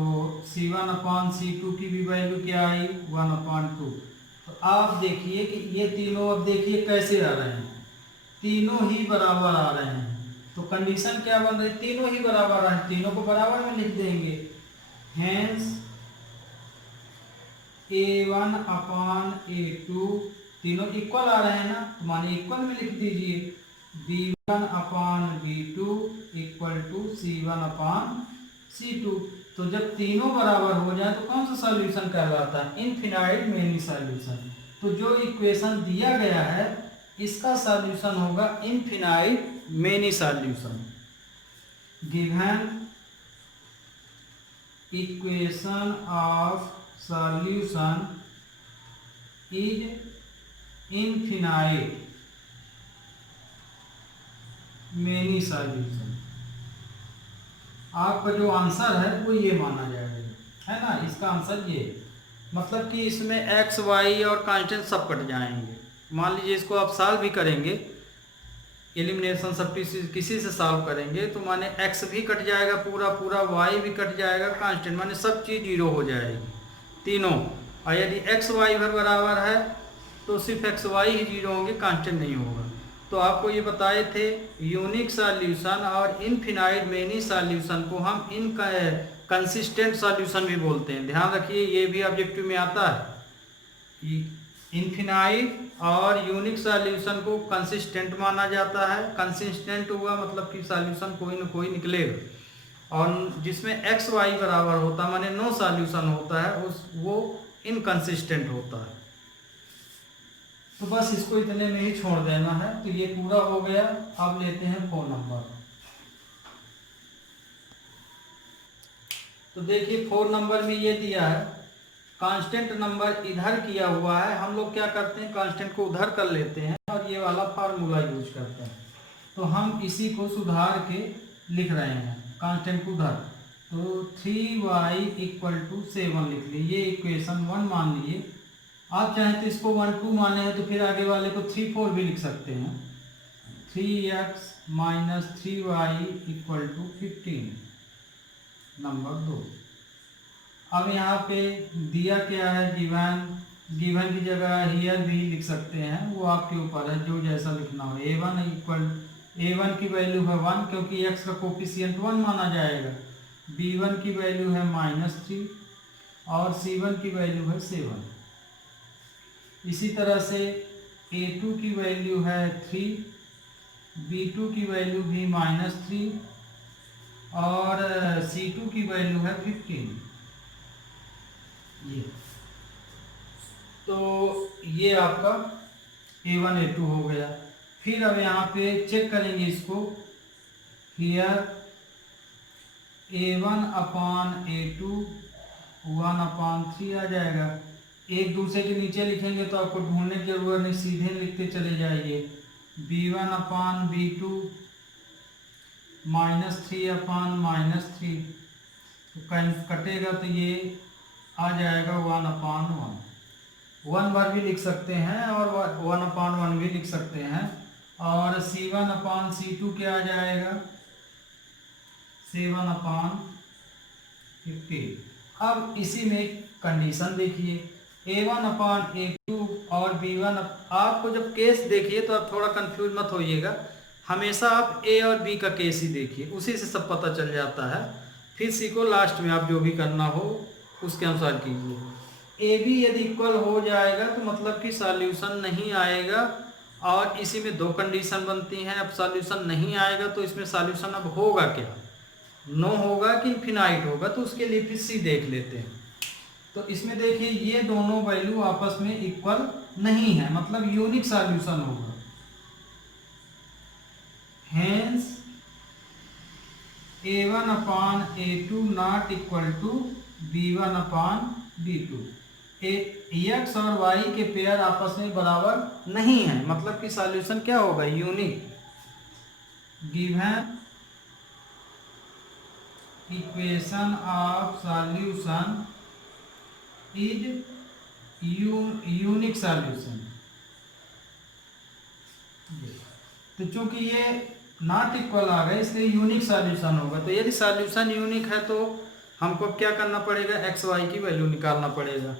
c1 अपान c2 की भी वैल्यू क्या आई 1/2। तो आप देखिए कि ये तीनों, अब देखिए कैसे आ रहे हैं, तीनों ही बराबर आ रहे हैं। तो कंडीशन क्या बन रही, तीनों ही बराबर आ रहे हैं, तीनों को बराबर में लिख देंगे। हेंस a1 अपान a2 तीनों इक्वल आ रहे हैं ना, तो माने इक्वल में लिख दीजिए। b1 upon b2 equal to c1 upon c2। तो जब तीनों बराबर हो जाए तो कौन सा सॉल्यूशन कहलाता है, इनफिनाइट मेनी सॉल्यूशन। तो जो इक्वेशन दिया गया है इसका सॉल्यूशन होगा infinite many solution. Given equation of solution is infinite many solution. आपका जो आंसर है वो ये माना जाएगा, है ना। इसका आंसर ये, मतलब कि इसमें x y और कांस्टेंट सब कट जाएंगे। मान लीजिए इसको आप सॉल्व भी करेंगे, एलिमिनेशन सब किसी से सॉल्व करेंगे तो माने x भी कट जाएगा पूरा पूरा, y भी कट जाएगा, कांस्टेंट माने सब चीज़ 0 हो जाएगी। तीनों। और यदि एक्स वाई भर बराबर है तो सिर्फ एक्स वाई ही जीरो होंगे, कांस्टेंट नहीं होगा। तो आपको ये बताए थे यूनिक सॉल्यूशन और इनफिनाइट मेनी सॉल्यूशन को हम इन कंसिस्टेंट सॉल्यूशन भी बोलते हैं। ध्यान रखिए ये भी ऑब्जेक्टिव में आता है। इनफिनाइट और यूनिक सॉल्यूशन को कंसिस्टेंट माना जाता है। कंसिस्टेंट हुआ मतलब कि सॉल्यूशन कोई ना कोई निकलेगा। और जिसमें एक्स वाई बराबर होता है माने नो सॉल्यूशन होता है उस वो इनकंसिस्टेंट होता है। तो बस इसको इतने में ही छोड़ देना है। तो ये पूरा हो गया। अब लेते हैं 4 नंबर। तो देखिए 4 नंबर में ये दिया है कांस्टेंट नंबर इधर किया हुआ है। हम लोग क्या करते हैं कांस्टेंट को उधर कर लेते हैं और ये वाला फार्मूला यूज करते हैं। तो हम इसी को सुधार के लिख रहे हैं कांस्टेंट को उधर। तो 3y = 7 लिख लीजिए, ये इक्वेशन 1 मान लीजिए। आप चाहें तो इसको 1 2 माने हैं तो फिर आगे वाले को 3 4 भी लिख सकते हैं। 3x - 3y = 15 number 2। अब यहाँ पे दिया क्या है गिवन की जगह हियर भी लिख सकते हैं, वो आपके ऊपर है जो जैसा लिखना हो। a1 की वैल्यू है 1 क्योंकि x का कोफिशिएंट 1 माना जाएगा। b1 की वैल्यू है -3 और c1 की वैल्यू है 7। इसी तरह से a2 की वैल्यू है 3, b2 की वैल्यू भी -3 और c2 की वैल्यू है 15। ये तो ये आपका a1 a2 हो गया। फिर अब यहाँ पे चेक करेंगे इसको। हियर a1/a2 1/3 आ जाएगा। एक दूसरे के नीचे लिखेंगे तो आपको ढूंढने की जरूरत नहीं, सीधे लिखते चले जाइए। b1/b2 -3/-3 तो कटेगा तो ये आ जाएगा 1/1। 1 बार भी लिख सकते हैं और 1/1 भी लिख सकते हैं। और c1/c2 क्या आ जाएगा 7/15। अब इसी में कंडीशन देखिए a1/a2 और b1। आपको जब केस देखिए तो आप थोड़ा कंफ्यूज मत होइएगा, हमेशा आप a और b का केस ही देखिए, उसी से सब पता चल जाता है। फिर सी को लास्ट में आप जो भी करना हो उसके अनुसार कीजिए। ए बी यदि इक्वल हो जाएगा तो मतलब कि सॉल्यूशन नहीं आएगा। और इसी में 2 कंडीशन बनती हैं। अब सॉल्यूशन नहीं आएगा तो इसमें सॉल्यूशन अब होगा क्या, नो होगा कि इनफिनाइट होगा, तो उसके लिए फिर सी देख लेते हैं। तो इसमें देखिए ये दोनों वैल्यू आपस में इक्वल नहीं है, मतलब यूनिक सॉल्यूशन होगा। Hence a1/a2 not equal to b1/b2। X और वाई के पेयर आपस में बराबर नहीं है, मतलब कि सॉल्यूशन क्या होगा unique. Given equation of solution is unique solution. तो चूंकि ये नॉट इक्वल आ गए इसलिए यूनिक सॉल्यूशन होगा। तो यदि सॉल्यूशन यूनिक है तो हमको क्या करना पड़ेगा, एक्स वाई की वैल्यू निकालना पड़ेगा।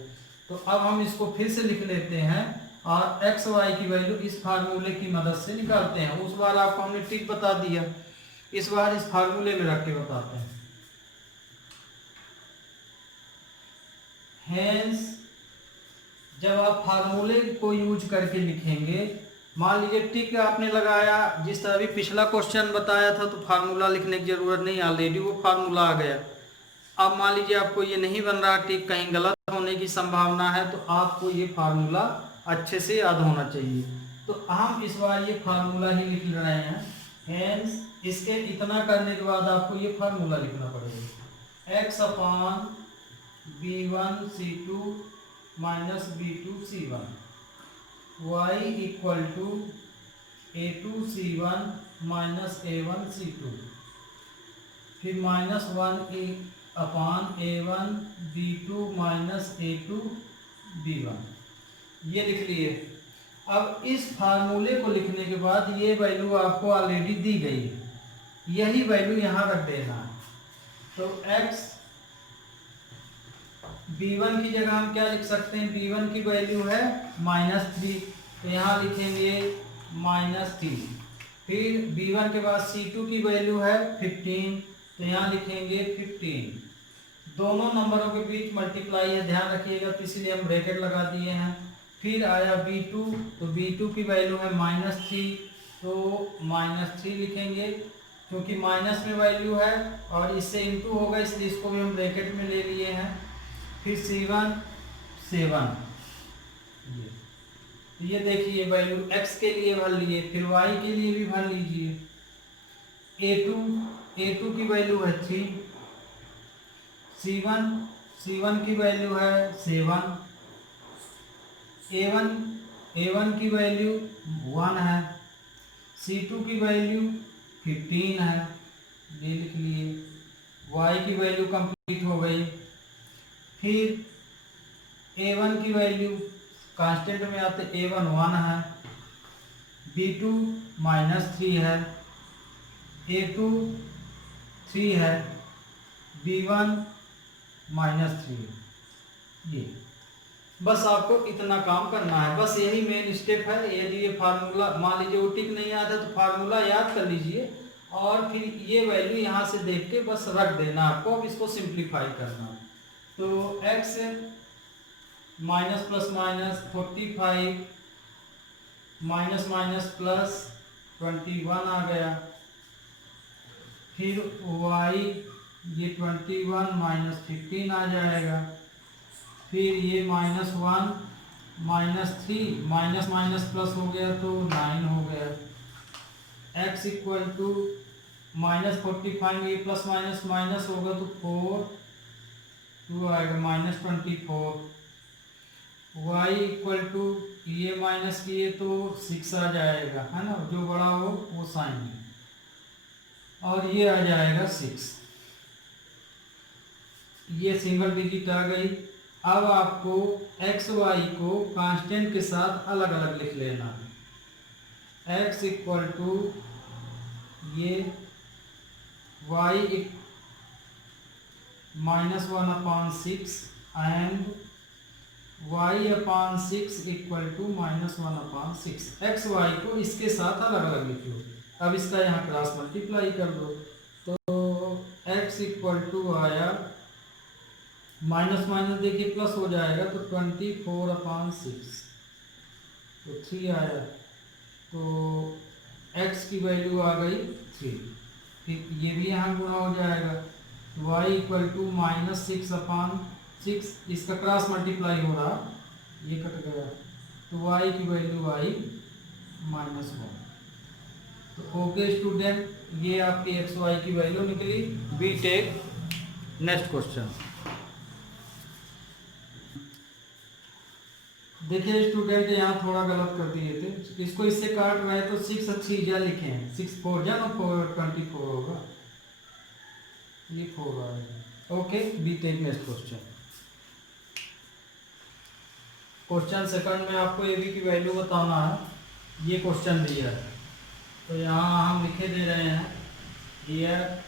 तो अब हम इसको फिर से लिख लेते हैं और एक्स वाई की वैल्यू इस फार्मूले की मदद से निकालते हैं। उस बार आपको हमने ट्रिक बता दिया, इस बार इस फार्मूले में रख के बताते हैं। हेंस जब आप फार्मूले को यूज करके लिखेंगे, मान लीजिए टिक आपने लगाया, जिस तरह भी पिछला क्वेश्चन बताया था तो फार्मूला लिखने की जरूरत नहीं, ऑलरेडी वो फार्मूला आ गया। अब मान लीजिए आपको ये नहीं बन रहा टिक, कहीं गलत होने की संभावना है, तो आपको ये फार्मूला अच्छे से याद होना चाहिए। तो हम इस बार ये फार्मूला ही लिख रहे हैं। हेंस इसके इतना करने के बाद आपको ये फार्मूला लिखना पड़ेगा। x/b1c2 b2c1 y equal to a2c1 a1c2 फिर -1/a1 b2 a2b1 ये लिख लिए। अब इस फार्मूले को लिखने के बाद ये वैल्यू आपको ऑलरेडी दी गई है, यही वैल्यू यहाँ रख देना है। तो x b1 की जगह हम क्या लिख सकते हैं, b1 की वैल्यू है -3, तो यहाँ लिखेंगे -3। फिर b1 के बाद c2 की वैल्यू है 15, तो यहाँ लिखेंगे 15। दोनों नंबरों के बीच मल्टीप्लाई है, ध्यान रखिएगा, तो इसलिए हम ब्रैकेट लगा दिए हैं। फिर आया b2, तो b2 की वैल्यू है -3, तो -3 लिखेंगे, क्योंकि माइनस में वैल्यू है और इससे इनटू होगा, इसलिए इसको भी हम ब्रैकेट में ले लिए हैं। फिर c1 7, ये देखिए वैल्यू x के लिए भर लिए, फिर y के लिए भी भर लीजिए। a2 की वैल्यू है 3, c1 की वैल्यू है 7, a1 की वैल्यू 1 है, c2 की वैल्यू 15 है, ये लिख लिए। y की वैल्यू कंप्लीट हो गई। फिर a1 की वैल्यू कांस्टेंट में आते, a1 1 है, b2 -3 है, a2 3 है, b1 -3। ये बस आपको इतना काम करना है, बस यही मेन स्टेप है। यदि ये फार्मूला मान लीजिए वो टिक नहीं आता तो फार्मूला याद कर लीजिए और फिर ये वैल्यू यहाँ से देख के बस रख देना आपको। अब इसको सिंप्लीफाई करना है, तो x minus plus minus 45 minus minus plus 21 आ गया। फिर y ये 21 माइनस 15 आ जाएगा। फिर ये -1 -3 माइनस माइनस प्लस हो गया तो 9 हो गया। x इक्वल टू -45, ये प्लस माइनस माइनस होगा तो 4 2 आएगा, -24। y इक्वल टू ये माइनस किए तो 6 आ जाएगा, है ना, जो बड़ा हो वो साइन है, और ये आ जाएगा 6। ये सिंगल डिजिट आ गई। अब आपको एक्स वाई को कांस्टेंट के साथ अलग अलग लिख लेना है। x इक्वल टू ये y -1/6 and y/6 equal to -1/6। X y को इसके साथ अलग अलग लिख लो। अब इसका यहाँ क्रॉस मल्टीप्लाई कर दो, तो x इक्वल टू आया माइनस माइनस देखिए प्लस हो जाएगा, तो 24/6, तो 3 आया, तो x की वैल्यू आ गई 3। फिर ये भी यहाँ गुणा हो जाएगा, y इक्वल टू -6/6, इसका क्रॉस मल्टीप्लाई हो रहा, ये कट गया, तो y की वैल्यू आई -1। तो ओके स्टूडेंट, ये आपकी एक्स वाई की वैल्यू निकली। We take next question. देखिए स्टूडेंट, यहाँ थोड़ा गलत कर दिए थे, इसको इससे काट रहे तो 6 अच्छी जा लिखे हैं, 6 4 जा ना 24 होगा, ये 4 आएगा। Okay, we take next question. क्वेश्चन सेकंड में आपको ए बी की वैल्यू बताना है। ये क्वेश्चन दिया है, तो यहाँ हम लिखे दे रहे हैं, हियर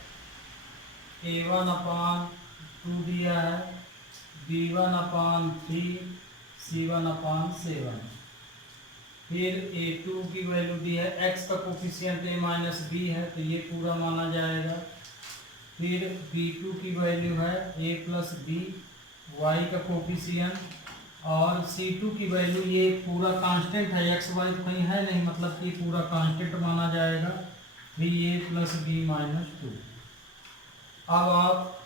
a1/2 दिया है, b1/3, c1/7। फिर a2 की वैल्यू दी है, x का कोफिशिएंट a-b है, तो ये पूरा माना जाएगा। फिर b2 की वैल्यू है a+b, y का कोफिशिएंट, और c2 की वैल्यू ये पूरा कांस्टेंट है, x y कहीं है नहीं, मतलब कि पूरा कांस्टेंट माना जाएगा, 3a+b-2। अब आप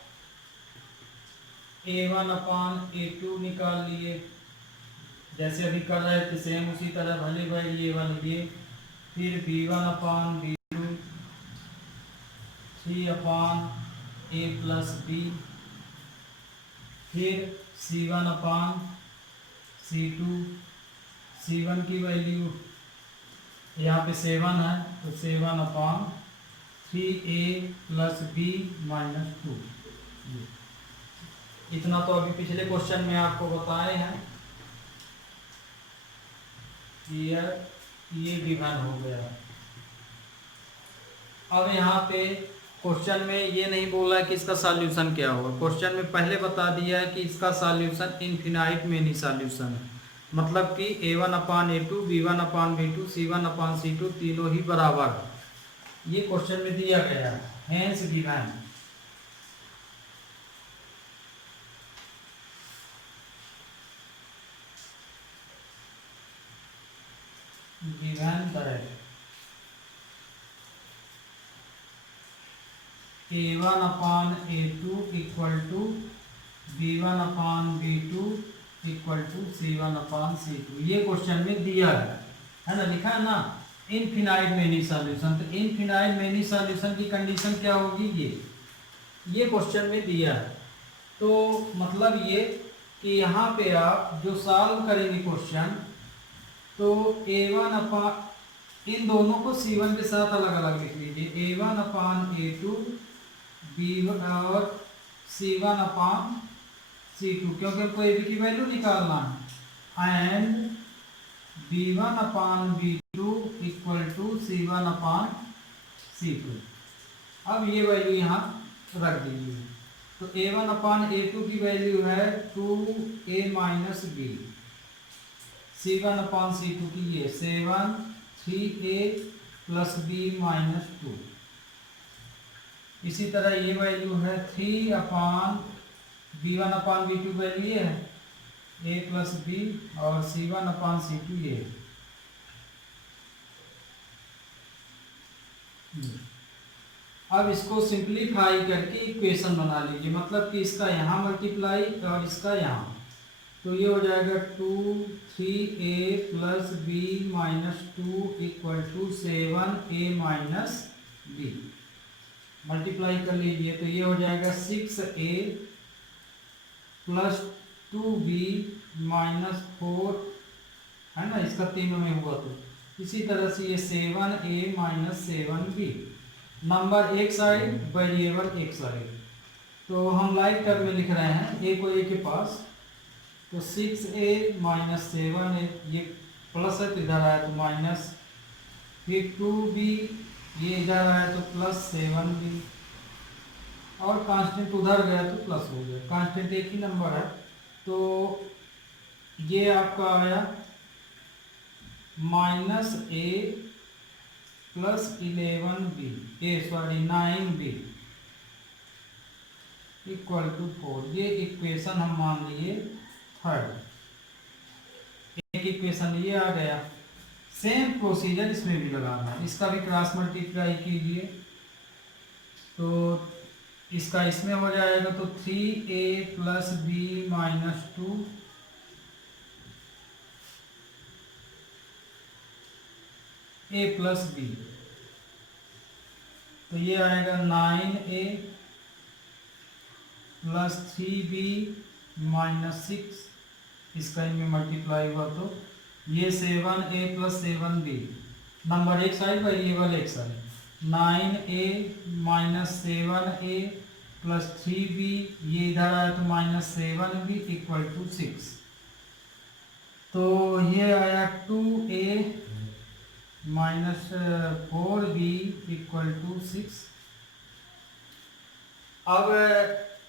a1/a2 निकाल लिए, जैसे अभी कर रहे थे सेम उसी तरह भले भाई ये वाले ये। फिर b1/b2, 3/a+b, फिर c1/c2, c1 की वैल्यू यहाँ पे 7 है, तो 7/3a+b-2। इतना तो अभी पिछले क्वेश्चन में आपको बताए हैं। ये विभाजन हो गया। अब यहाँ पे क्वेश्चन में ये नहीं बोला है कि इसका सॉल्यूशन क्या होगा। क्वेश्चन में पहले बता दिया है कि इसका सॉल्यूशन इनफिनाइट मेनी सॉल्यूशन है, मतलब कि a1/a2 b1/b2 c1/c2 तीनों ही बराबर, ये क्वेश्चन में दिया गया है। Hence given that a1/a2 equal to b1/b2 equal to c1/c2, ये क्वेश्चन में दिया है ना, लिखा है ना इनफिनाइट मेनी सॉल्यूशन। तो इनफिनाइट मेनी सॉल्यूशन की कंडीशन क्या होगी, ये क्वेश्चन में दिया है। तो मतलब ये कि यहाँ पे आप जो सॉल्व करेंगे क्वेश्चन, तो इन दोनों को c1 के साथ अलग अलग लिख लीजिए, a1/a2 b1 और c1/c2, क्योंकि हमको a b की वैल्यू निकालना है, and b1/b2 equal to c1/c2। अब ये वैल्यू यहाँ रख दीजिए। तो a1/a2 की वैल्यू है 2a - b, c1/c2 की ये 7 3a + b - 2। इसी तरह ये वैल्यू है 3/b1/b2 वैल्यू ये है a + b, और c1/c2 ये। अब इसको सिंप्लीफाई करके इक्वेशन बना लीजिए, मतलब कि इसका यहाँ मल्टीप्लाई और इसका यहाँ, तो ये हो जाएगा 2 3a + b - 2 equal to 7a - b। Multiply कर लीजिए तो ये हो जाएगा 6a + 2b - 4, है ना, इसका तीनों में हुआ। तो इसी तरह से ये 7a - 7b, नंबर एक साइड, वेरिएबल एक साइड। तो हम लाइक टर्म में लिख रहे हैं a को a के पास, तो 6a - 7a ये प्लस है तो इधर आया तो माइनस, फिर 2b ये इधर आया तो प्लस 7b, और कांस्टेंट उधर गया तो प्लस हो गया, कांस्टेंट एक ही नंबर है। तो ये आपका आया -a + 11b 9b equal to 4। ये इक्वेशन हम मान लिए थर्ड, एक इक्वेशन ये आ गया। सेम प्रोसीजर इसमें भी लगाना है, इसका भी क्रॉस मल्टीप्लाई कीजिए, तो इसका इसमें हो जाएगा तो 3a + b - 2 a + b, तो ये आएगा 9a + 3b - 6, इसका इनमें मल्टीप्लाई हुआ तो ये 7a + 7b, नंबर एक साइड, वेरिएबल एक साइड, 9a - 7a + 3b, ये इधर आया तो -7b इक्वल टू 6। तो ये आया 2a - 4b इक्वल टू 6। अब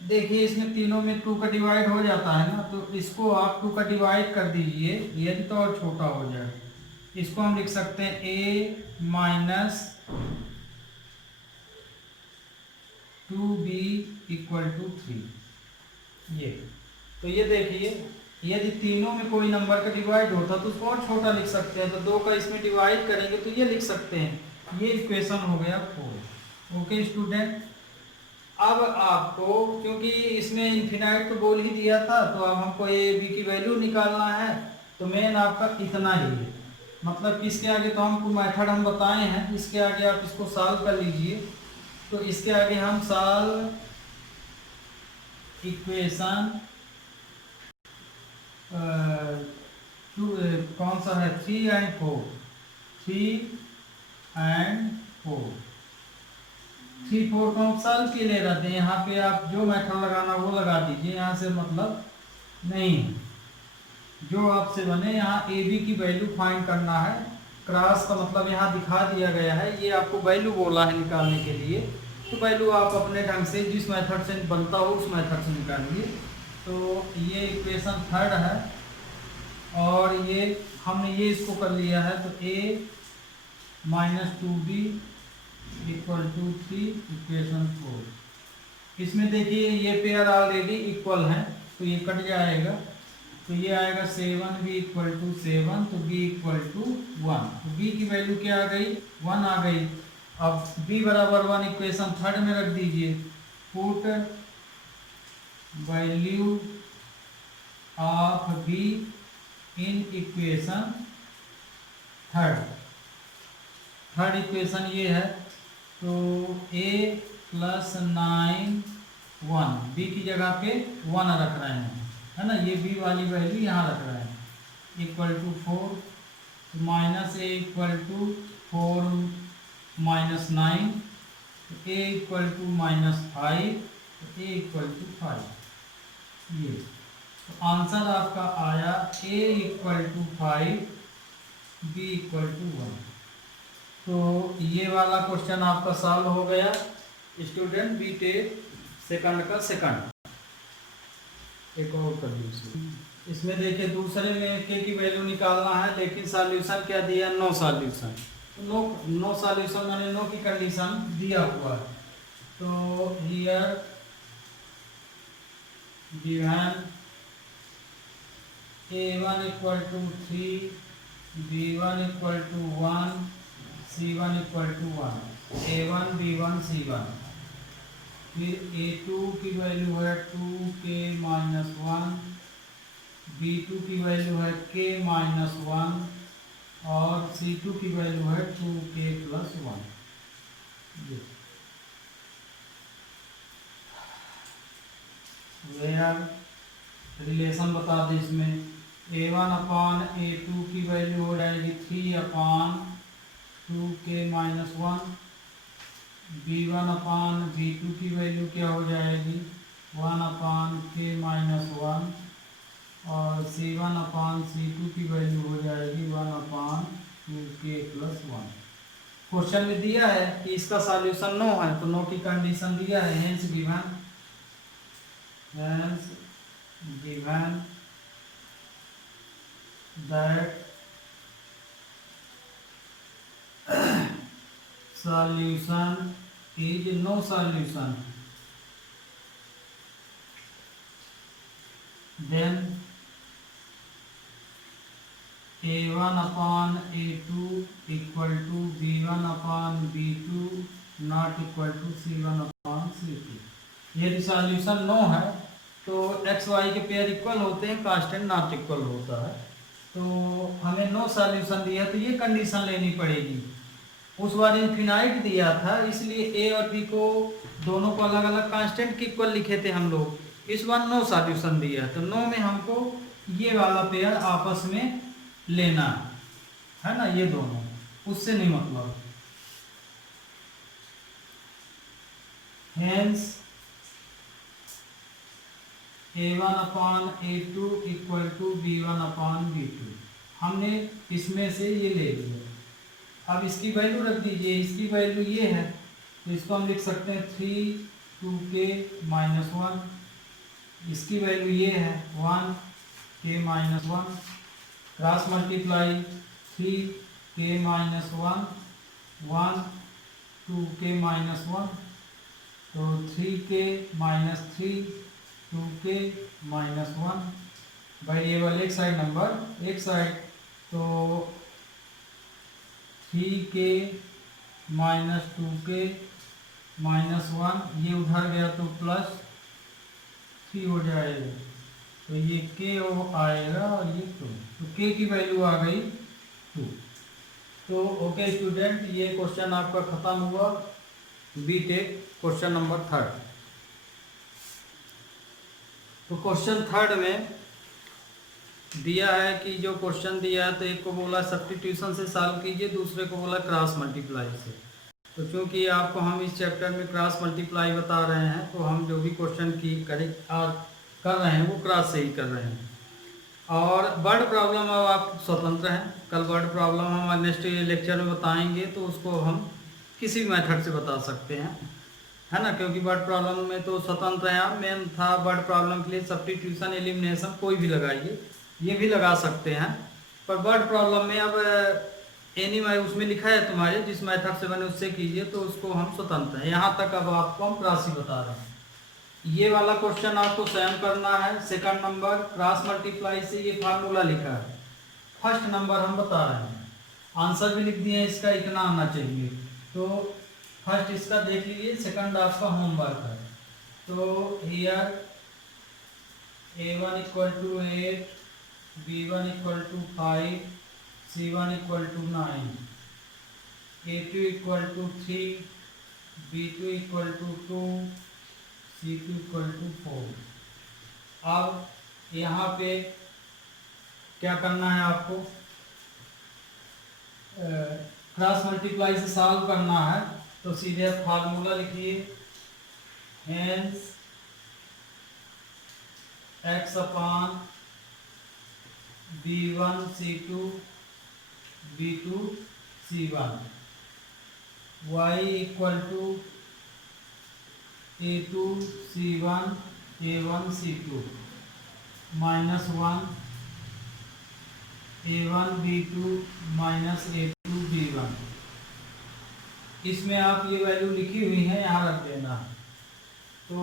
देखिए इसमें तीनों में 2 का डिवाइड हो जाता है ना, तो इसको आप 2 का डिवाइड कर दीजिए, यदि तो और छोटा हो जाए। इसको हम लिख सकते हैं a - 2b इक्वल टू 3। ये तो ये देखिए, यदि तीनों में कोई नंबर का डिवाइड होता तो उसको और छोटा लिख सकते हैं, तो 2 का इसमें डिवाइड करेंगे तो ये लिख सकते हैं। ये इक्वेशन हो गया 4। ओके स्टूडेंट, अब आपको क्योंकि इसमें इन्फिनाइट तो बोल ही दिया था, तो अब हमको a b की वैल्यू निकालना है, तो मेन आपका इतना ही है, मतलब कि इसके आगे तो हमको मेथड हम बताए हैं, इसके आगे आप इसको सॉल्व कर लीजिए। तो इसके आगे हम सॉल्व इक्वेशन कौन सा है 3 और 4, 3 और 4 को हम सॉल्व के लिए रहते हैं। यहाँ पे आप जो मेथड लगाना वो लगा दीजिए, यहाँ से मतलब नहीं, जो आपसे बने। यहाँ ए बी की वैल्यू फाइंड करना है, क्रॉस का मतलब यहाँ दिखा दिया गया है, ये आपको वैल्यू बोला है निकालने के लिए। तो वैल्यू आप अपने ढंग से जिस मेथड से बनता हो उस मेथड से निकालिए। तो ये इक्वेशन थर्ड है और ये हमने ये इसको कर लिया है। तो a minus 2b equal to 3 equation 4। इसमें देखिए ये पेयर ऑलरेडी इक्वल है तो ये कट जाएगा। तो ये आएगा 7b इक्वल टू 7, तो b इक्वल टू 1। तो b की वैल्यू क्या आ गई, 1 आ गई। अब b बराबर 1 इक्वेशन थर्ड में रख दीजिए। Put value of b in equation third equation ये है। तो a प्लस 9 1, b की जगह पे 1 रख रहे हैं, है ना, ये b वाली वैल्यू यहाँ रख रहे हैं, इक्वल टू 4। तो minus a equal to 4 minus 9, तो a इक्वल टू माइनस 5, तो a इक्वल टू 5। ये तो आंसर आपका आया a equal to 5, b equal to 1। तो ये वाला क्वेश्चन आपका सॉल्व हो गया स्टूडेंट, बीटेक सेकंड का सेकंड। एक और कर लीजिए। इसमें देखिए दूसरे में के की वैल्यू निकालना है, लेकिन सॉल्यूशन क्या दिया, नो सॉल्यूशन। तो नो सॉल्यूशन मैंने नो की कंडीशन दिया हुआ है। तो here given a1 equal to 3, b1 equal to 1, c1 equal to 1, a1 b1 c1। फिर a2 की वैल्यू है 2k माइनस 1, b2 की वैल्यू है k माइनस 1 और c2 की वैल्यू है 2k प्लस 1। वेयर रिलेशन बता दें इसमें, a1 अपान a2 की वैल्यू हो जाएगी 3 अपान 2k minus 1, b1 upon b2 की वैल्यू क्या हो जाएगी 1 अपान k माइनस 1 और c1 अपान c2 की वैल्यू हो जाएगी 1 अपान 2k प्लस 1। क्वेश्चन में दिया है कि इसका सॉल्यूशन नो है, तो नो की कंडीशन दिया है, hence given that solution is no solution, then a1 upon a2 equal to b1 upon b2 not equal to c1 upon c2। यदि सॉल्यूशन नो है तो एक्स वाई के पेयर इक्वल होते हैं, कांस्टेंट नॉट इक्वल होता है। तो हमें नो सॉल्यूशन दिया तो ये कंडीशन लेनी पड़ेगी। उस बार इनफिनाइट दिया था, इसलिए ए और बी को दोनों को अलग अलग कांस्टेंट के इक्वल लिखे थे हम लोग। इस बार नो सॉल्यूशन दिया तो नो में हमको ये वाला पेयर आपस में लेना है ना, ये दोनों, उससे नहीं मतलब। Hence a1 upon a2 equal to b1 upon b2। हमने इसमें से ये ले लिया। अब इसकी वैल्यू रख दीजिए, इसकी वैल्यू ये है तो इसको हम लिख सकते हैं 3 2k माइनस 1। इसकी वैल्यू ये है 1k minus 1, cross multiply 3k minus 1 1 2k minus 1, तो 3k minus 3 2k minus 1। Variable एक साइड, नंबर एक साइड, तो 3k माइनस 2k माइनस 1, ये उधर गया तो प्लस 3 हो जाएगा, तो ये k आएगा और ये 2, तो k की वैल्यू आ गई 2। तो ओके स्टूडेंट, ये क्वेश्चन आपका खत्म हुआ बीटेक क्वेश्चन नंबर 3। तो क्वेश्चन 3 में दिया है कि जो क्वेश्चन दिया है तो एक को बोला सब्स्टिट्यूशन से सॉल्व कीजिए, दूसरे को बोला क्रॉस मल्टीप्लाई से। तो चूंकि आपको हम इस चैप्टर में क्रॉस मल्टीप्लाई बता रहे हैं तो हम जो भी क्वेश्चन की कर रहे हैं वो क्रॉस से ही कर रहे हैं। और वर्ड प्रॉब्लम अब आप स्वतंत्र हैं, कल वर्ड प्रॉब्लम हम नेक्स्ट लेक्चर में बताएंगे तो उसको हम किसी भी मेथड से बता सकते हैं। है ना, क्योंकि वर्ड प्रॉब्लम में तो स्वतंत्र है। आप मेन था वर्ड प्रॉब्लम के लिए सब्स्टिट्यूशन, एलिमिनेशन कोई भी लगाइए, ये भी लगा सकते हैं। पर वर्ड प्रॉब्लम में अब एनी उसमें लिखा है तुम्हारे जिस मेथड से बने उससे कीजिए, तो उसको हम स्वतंत्र हैं। यहाँ तक अब आपको हम राशि बता रहे हैं। ये वाला क्वेश्चन आपको स्वयं करना है। सेकंड नंबर क्रॉस मल्टीप्लाई से ये फार्मूला लिखा है। फर्स्ट नंबर हम बता रहे हैं, आंसर भी लिख दिए, इसका इतना आना चाहिए। तो फर्स्ट इसका देख लीजिए, सेकंड आपका होमवर्क है। तो here a1 equal to 8, b1 equal to 5, c1 equal to 9, a2 equal to 3, b2 equal to 2, c2 equal to 4। अब यहाँ पे क्या करना है आपको, क्रॉस मल्टीप्लाई से सॉल्व करना है। तो सीधे फार्मूला लिखिए, hence x upon b1 c2 b2 c1, y equal to a2 c1 a1 c2 minus 1 a1 b2 minus a2 b1। इसमें आप ये वैल्यू लिखी हुई है, यहाँ रख देना। तो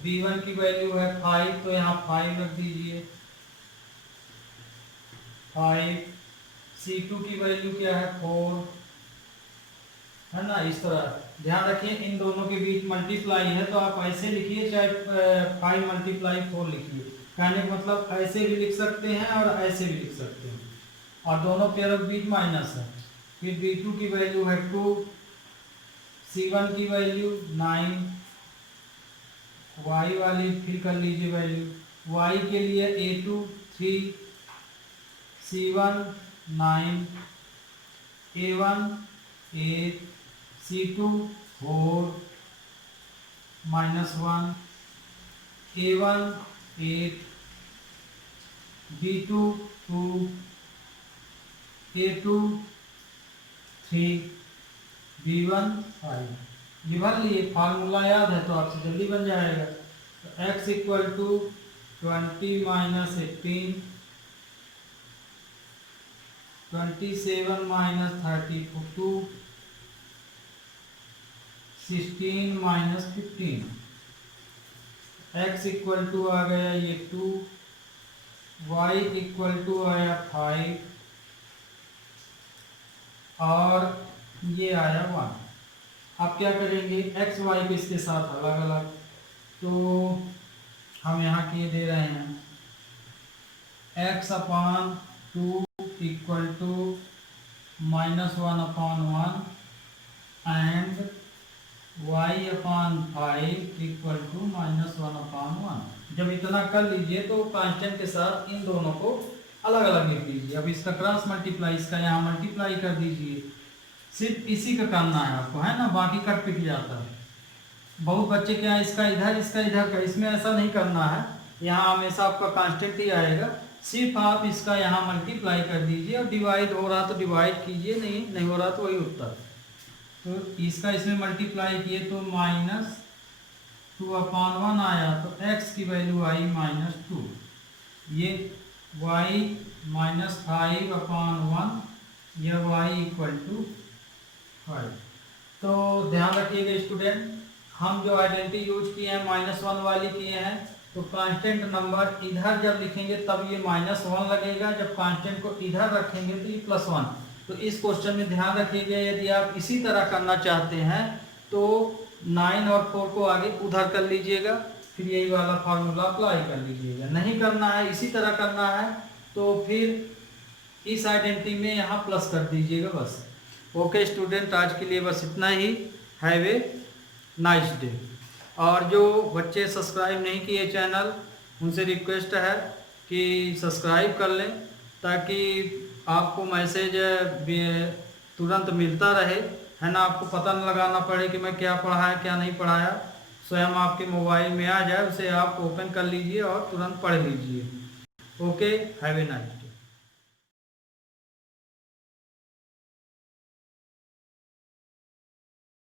b1 की वैल्यू है 5, तो यहाँ 5 रख दीजिए, 5। c2 की वैल्यू क्या है 4, है ना। इस तरह ध्यान रखिए, इन दोनों के बीच मल्टीप्लाई है तो आप ऐसे लिखिए, चाहे 5 मल्टीप्लाई 4 लिखिए। कहने का मतलब ऐसे भी लिख सकते हैं और ऐसे भी लिख सकते हैं, और दोनों पेयर के बीच माइनस है। फिर b2 की वैल्यू है 2, c1 की वैल्यू 9, y वाली फिर कर लीजिए वैल्यू, y के लिए a2 3, c1 9, a1 8, c2 4 minus 1, a1 8, b2 2, a2 3, b1 5। ये भर लिए, फार्मूला याद है तो आपसे जल्दी बन जाएगा। तो x equal to 20 minus 18, 27 minus 32, 16 minus 15। x equal to आ गया ये 2, y इक्वल टू आया 5, और ये आया 1। आप क्या करेंगे, x y को इसके साथ अलग अलग, तो हम यहाँ किए दे रहे हैं x upon 2 equal to minus 1 upon 1 and y upon 5 equal to minus 1 upon 1। जब इतना कर लीजिए तो कांस्टेंट के साथ इन दोनों को अलग अलग लिख दीजिए। अब इसका क्रॉस मल्टीप्लाई, इसका यहाँ मल्टीप्लाई कर दीजिए। सिर्फ इसी का करना है आपको, है ना, बाकी कट पिट जाता है। बहुत बच्चे क्या है, इसका इधर इसका इधर का, इसमें ऐसा नहीं करना है। यहाँ हमेशा आपका कांस्टेंट ही आएगा, सिर्फ आप इसका यहाँ मल्टीप्लाई कर दीजिए, और डिवाइड हो रहा तो डिवाइड कीजिए, नहीं हो रहा तो वही उत्तर। तो इसका इसमें मल्टीप्लाई किए तो माइनस 2 अपान 1 आया, तो x की वैल्यू आई माइनस 2, ये y माइनस 5 अपान 1, यह y इक्वल टू 5। तो ध्यान रखिएगा स्टूडेंट, हम जो आइडेंटिटी यूज किए हैं -1 वाली किए हैं, तो कांस्टेंट नंबर इधर जब लिखेंगे तब ये -1 लगेगा, जब कांस्टेंट को इधर रखेंगे तो ये +1। तो इस क्वेश्चन में ध्यान रखिएगा, यदि आप इसी तरह करना चाहते हैं तो 9 और 4 को आगे उधर कर लीजिएगा, फिर यही वाला फार्मूला अप्लाई कर लीजिएगा। नहीं करना है, इसी तरह करना है, तो फिर इस आइडेंटिटी में यहाँ प्लस कर दीजिएगा बस। ओके स्टूडेंट, आज के लिए बस इतना ही। Have a nice day. और जो बच्चे सब्सक्राइब नहीं किए चैनल, उनसे रिक्वेस्ट है कि सब्सक्राइब कर लें, ताकि आपको मैसेज तुरंत मिलता रहे, है ना। आपको पता न लगाना पड़े कि मैं क्या पढ़ाया क्या नहीं पढ़ाया, स्वयं आपके मोबाइल में आ जाए, उसे आप ओपन कर लीजिए और तुरंत पढ़ लीजिए। Okay, have a nice.